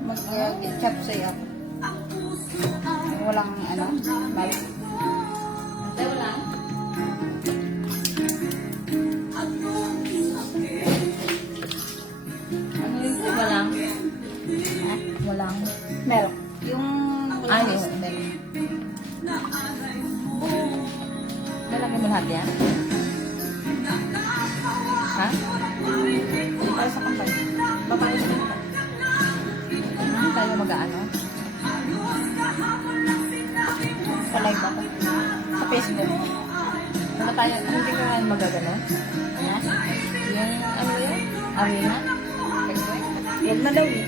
Mag-ketchup sa'yo. Walang ano, balik. Wala. Ano yung iba lang? Walang milk. Yung Ano? milk. Lalagyan mo lahat yan? Ha? Para sa kampay. Babae sa mga. Hindi tayo mag-ano? Sa live ako. Sa Facebook. Ano tayo? Hindi ka nga magagano? Yan. Yung ano yun? Arena? Huwag na daw eh.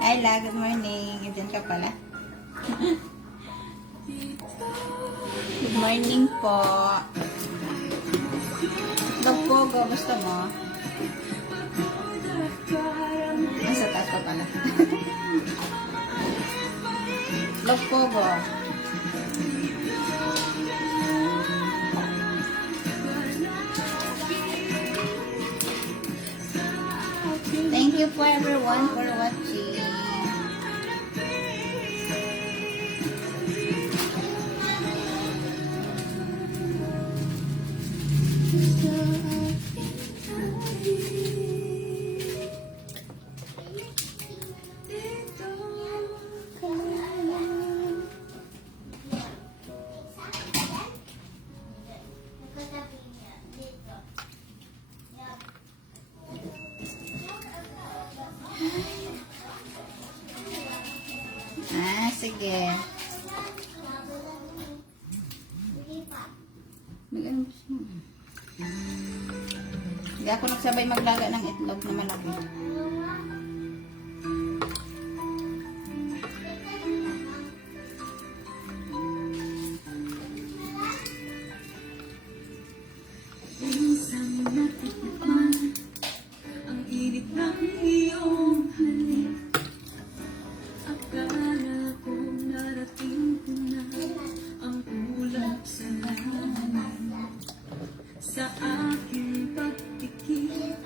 Hi, La. Good morning. Diyan ka pala. Good morning po. Itlog po, go. Gusto mo? Nasa taas ka pala. Itlog po, go. Thank you for everyone for watching. Sige. Bigyan mo siya. Hindi ako nagsabay maglaga ng itlog na malaki. Minsan natikman ang init ng iyong halik. Akala ko narating ko na ang ulap sa langit. Sa aking pagtikim,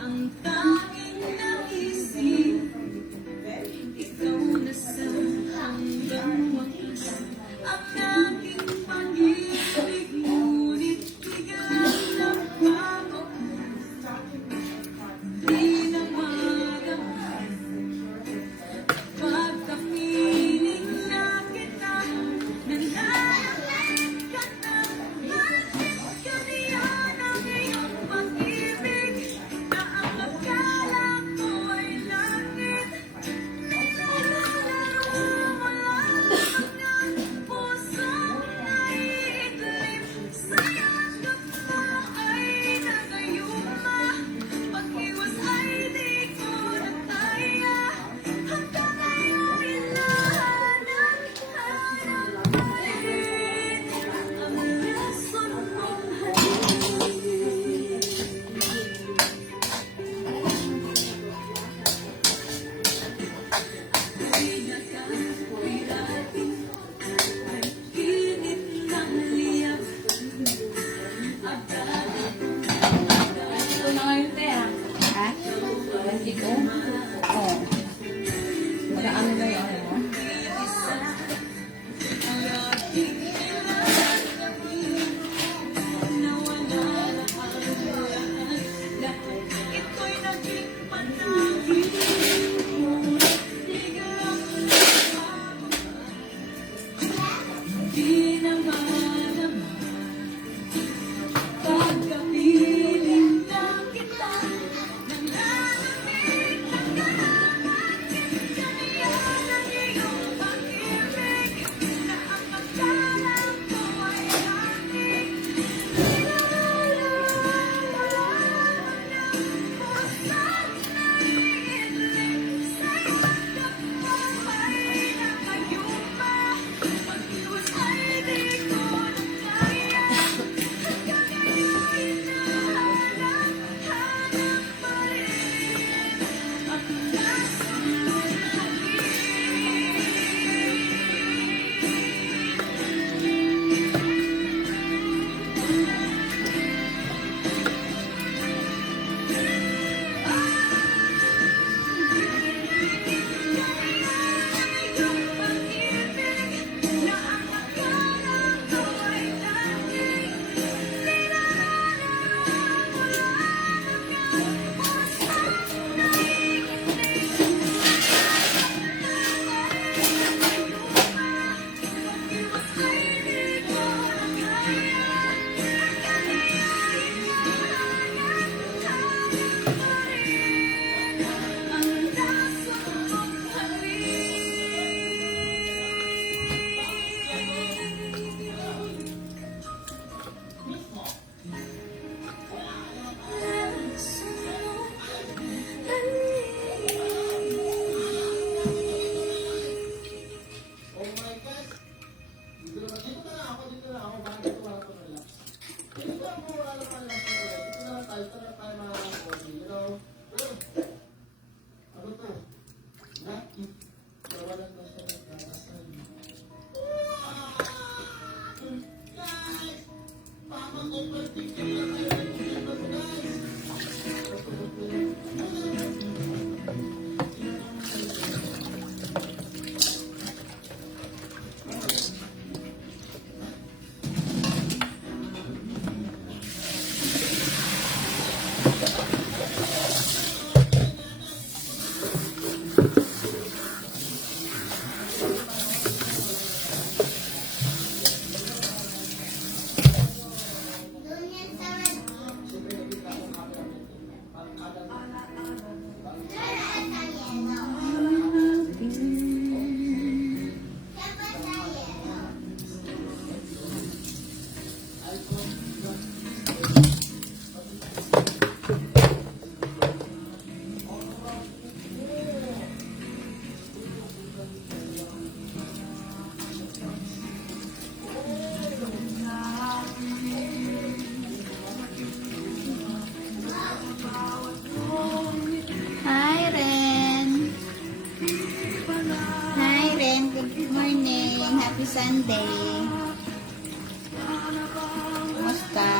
ang tanging naisip, ikaw na sa hanggang wakas. Ang aking pag-ibig, ngunit biglang nagbago. Di na magamit pagkapiling na kita, nananalig ka na. Bakit ganyan ang iyong pag-ibig, na ang akala ko ay langit? Nalalaro mo lang ang pusong naiiglip. Sayang ka pa ay nagayuma, pag-iwas ay di ko na kaya. Hanggang ngayon hinahanap-hanap ulit ang lesson mong halik. Pinakahirating ay init ng liyak. Ito na ngayon, te, ah. Ha? Ito? Oo. Ano na yun? Ito'y naging panangin. Di na malaman pagkapiling na kita, nang nalamig ka na. Sunday. Kumusta?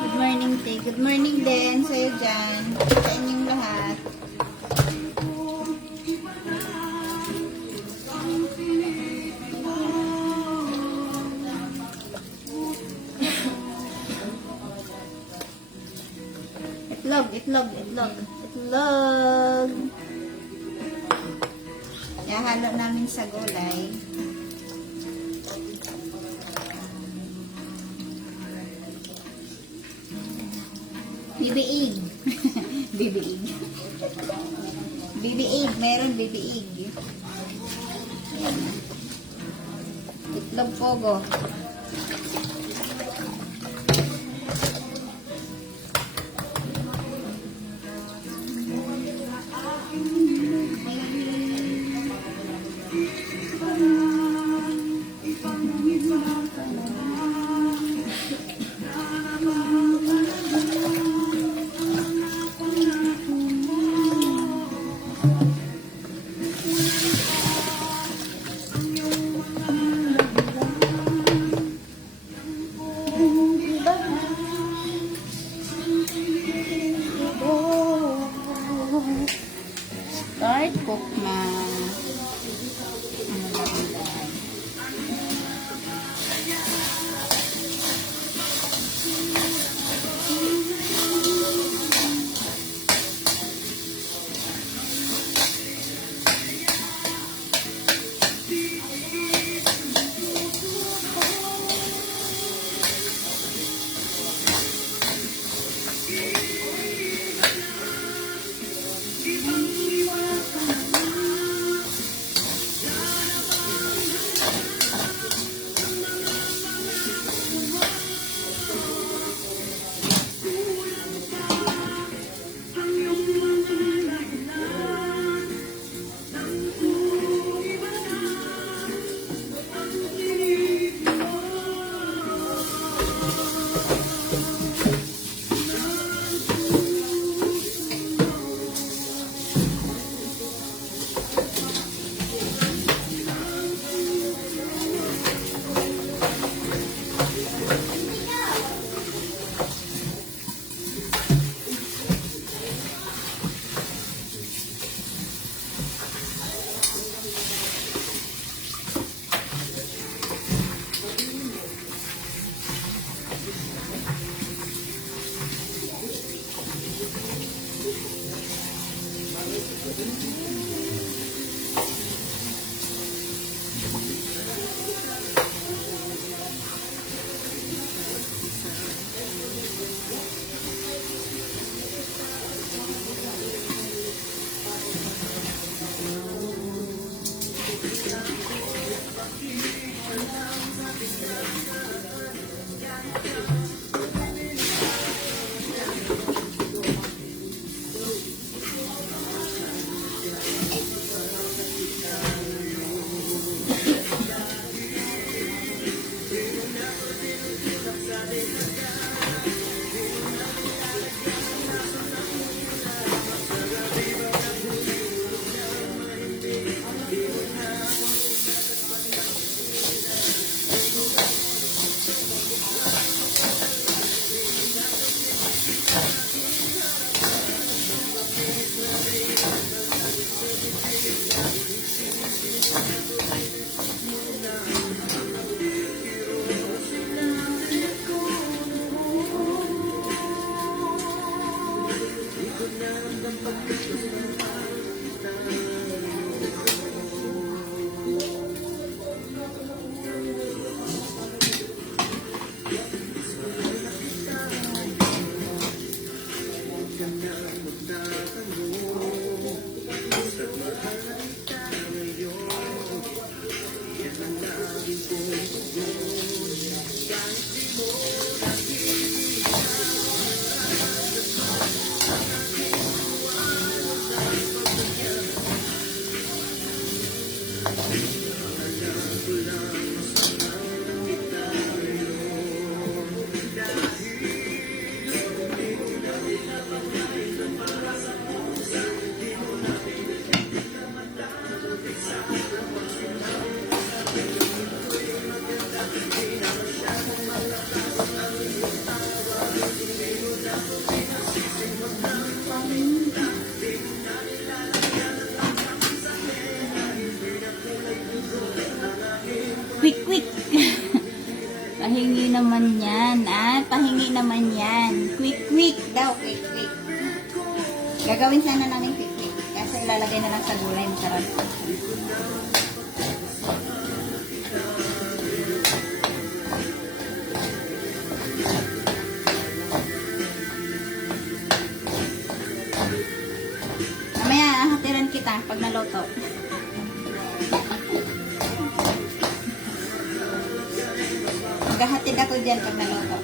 Good morning, Tay. Good morning din sa'yo dyan. Sa inyong lahat. Itlog. Ihalo namin sa gulay. Bibiig. Bibiig. Bibiig. Meron bibiig. Ayan na. Itlog pogo. Start cook na. Ano ba ulan? yan. Pahingi naman yan. Quick daw. Quick. Gagawin sana namin quick. Kasi ilalagay na lang sa gulay. Masarap. Mamaya, hatiran kita pag naluto. Maghahatid ako dyan pag naluto.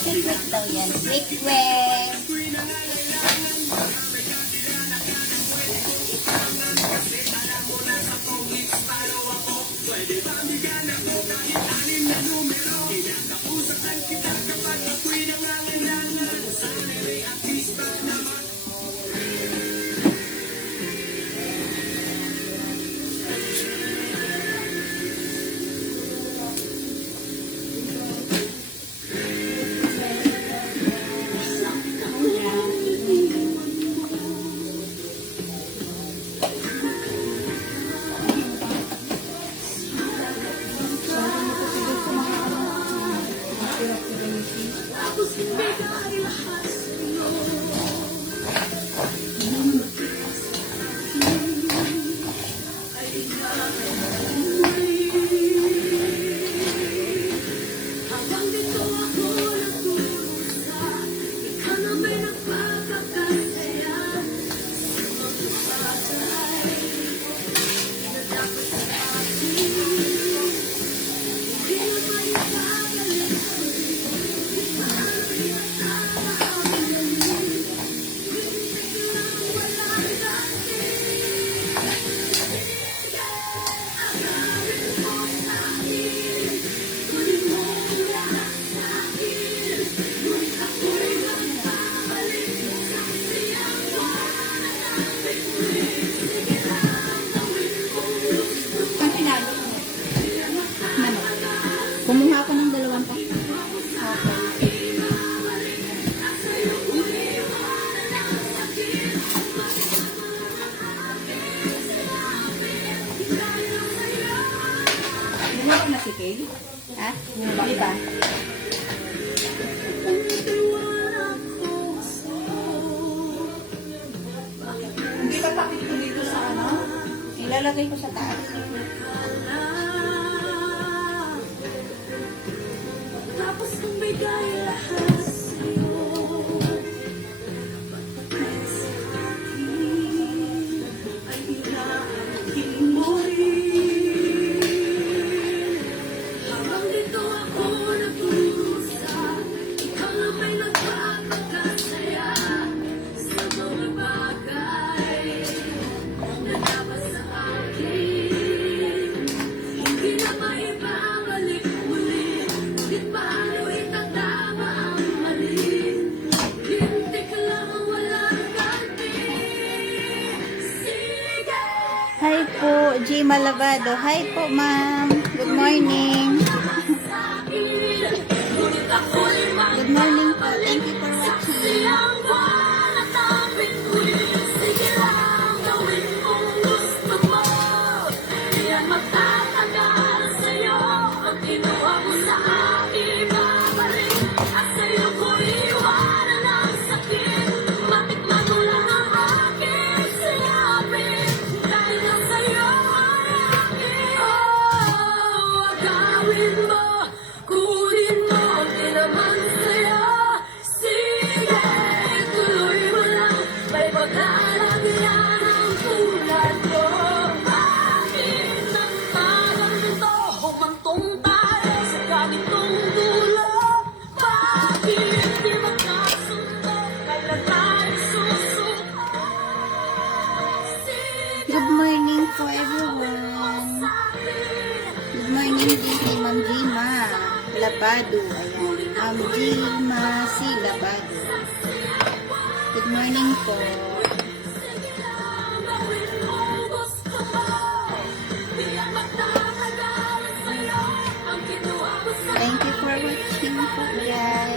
Quick daw yan. Quick. Kumuha ako ng 2 pa. Bumaba na si Kay? Ha? Bumaba ba? Hindi ka takip ko dito sa ano? Ilalagay ko sa taas. Tapos kung bigay lahat sa'yo, pagpapit sa akin ay inaakin mo rin. Habang dito ako nagdurusa, ikaw na may nagpapakasaya sa mga bagay na dapat sa akin. Hi po, G. Malabado. Hi po, ma'am. Good morning. Good morning po. Thank you for watching. Kunin mo, di naman sa'yo. Sige, tuloy mo lang. May pag-alag yan ang tulad ko. Bakit nagtaganto? Humantong tayo sa ganitong dulo. Bakit di magkasundo? Kailan tayo susuko? Good morning po, everyone. Good morning din kay Ma'am Gima Labado. Ayan, Ma'am Gima si Labado. Good morning po. Thank you for watching po, guys.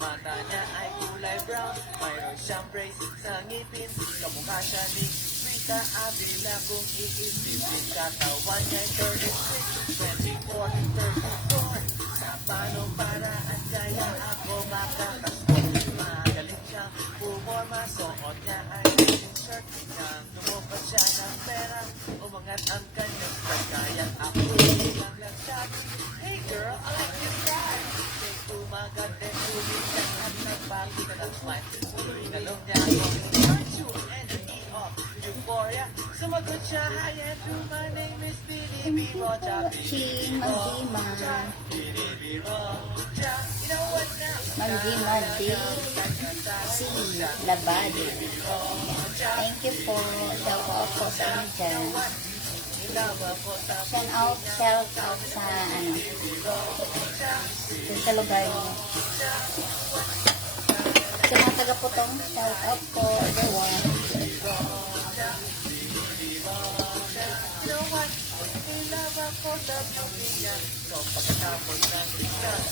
Mata niya ay kulay brown, mayroon siyang braces sa ngipin, kamukha siya ni Rita kaabila kung iisipin katawan niya'y 36, 24, 34. Sa paano paraan kaya ako makakasport? Magaling siyang pumorma, suot niya ay jean shirt. Nang lumukot siya ng pera, umangat ang kanyang skirt. Kaya ako lang nagsabi, hey girl, I like your style. May tumagat at tumisan at nagbago na ng smile. Tinanong niya ako, aren't you an energy of euphoria? Sumagot siya, hi Andrew, my name is Billy B. Rocha. Ching, magima. Billy B. Rocha. You know what now? Magima, si Labado. Thank you po. Shout out po sa inyo dyan. Shout out sa ano, dun sa lugar niyo. Sa mga taga-putong, shout out po everyone. Ako sa beauty niya. So pagkatapos ng bigas,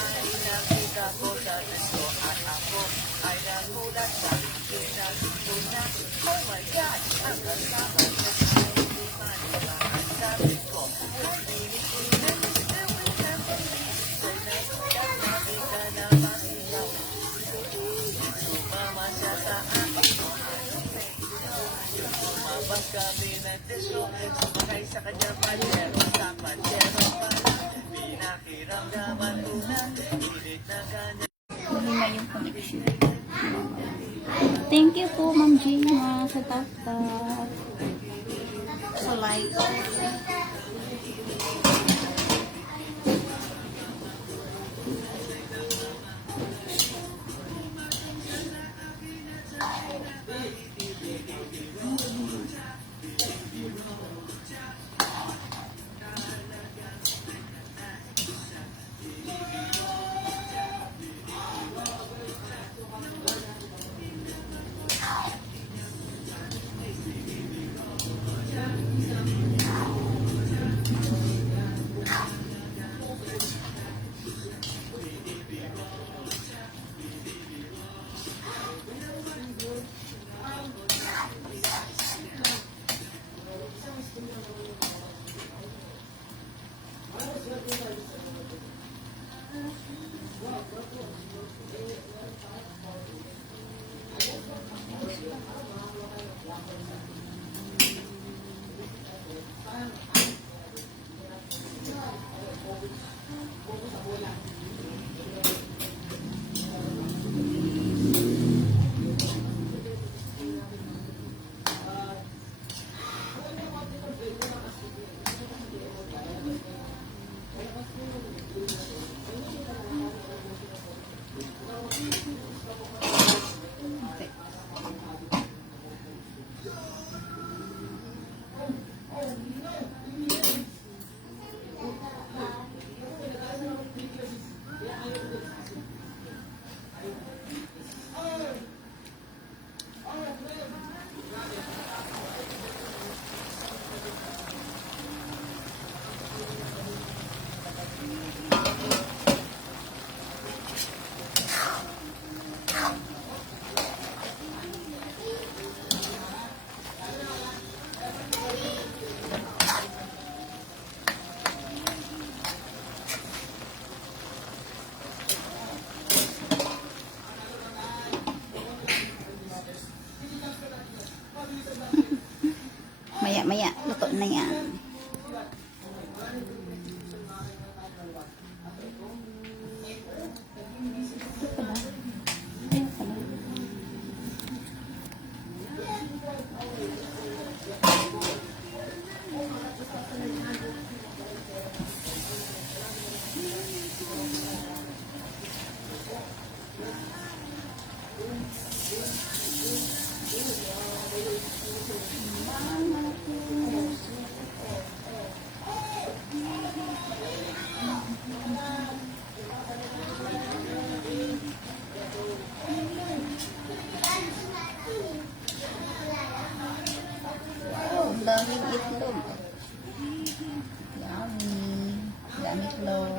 ay nakita ko sa disco at ako ay nagulat sa pinagpo na. Oh my God! Ang kasama niya ay hindi maniwaan. Sabi ko, ay dinikinan, there will never be. Say nagulat na di ka na masiyaw. Sumama siya sa akin. Lumabas kami ng disco, sumakay sa kanyang pajero, sa pajero pala. Pinakiramdaman ko na, pilit na kanya. Mahina yung connection. Thank you po, Ma'am Gina, sa tap-tap. Sa like. Maya-maya, luto na yan. Ang daming itlog. Yummy. Daming itlog.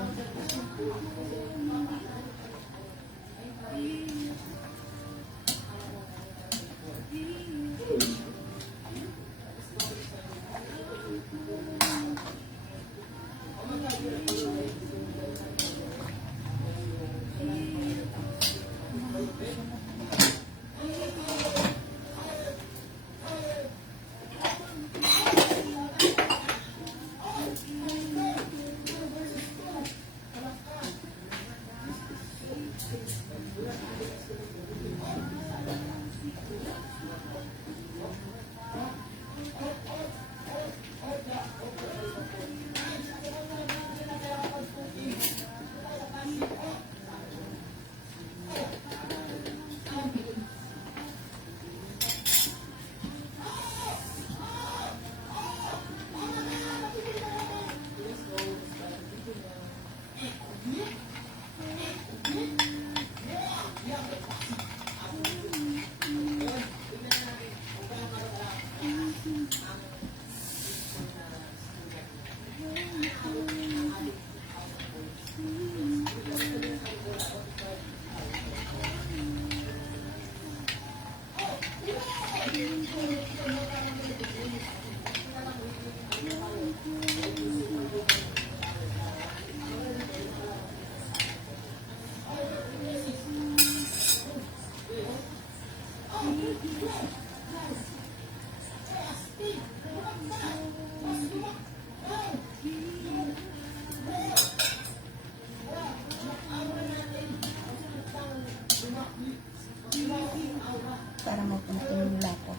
Para mapunta yung lapo.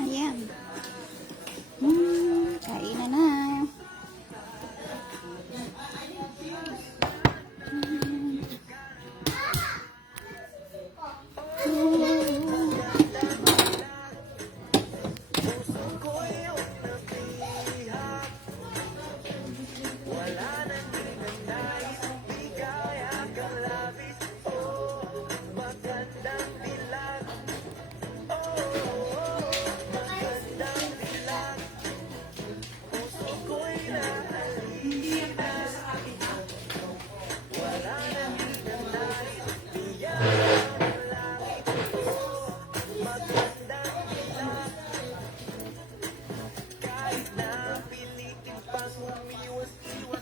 Ayan. Kain na na.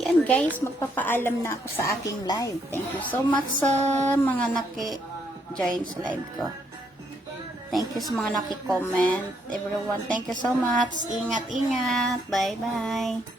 Ayan guys, magpapaalam na ako sa aking live. Thank you so much sa mga naki-join sa live ko. Thank you sa mga naki-comment. Everyone, thank you so much. Ingat, ingat. Bye-bye.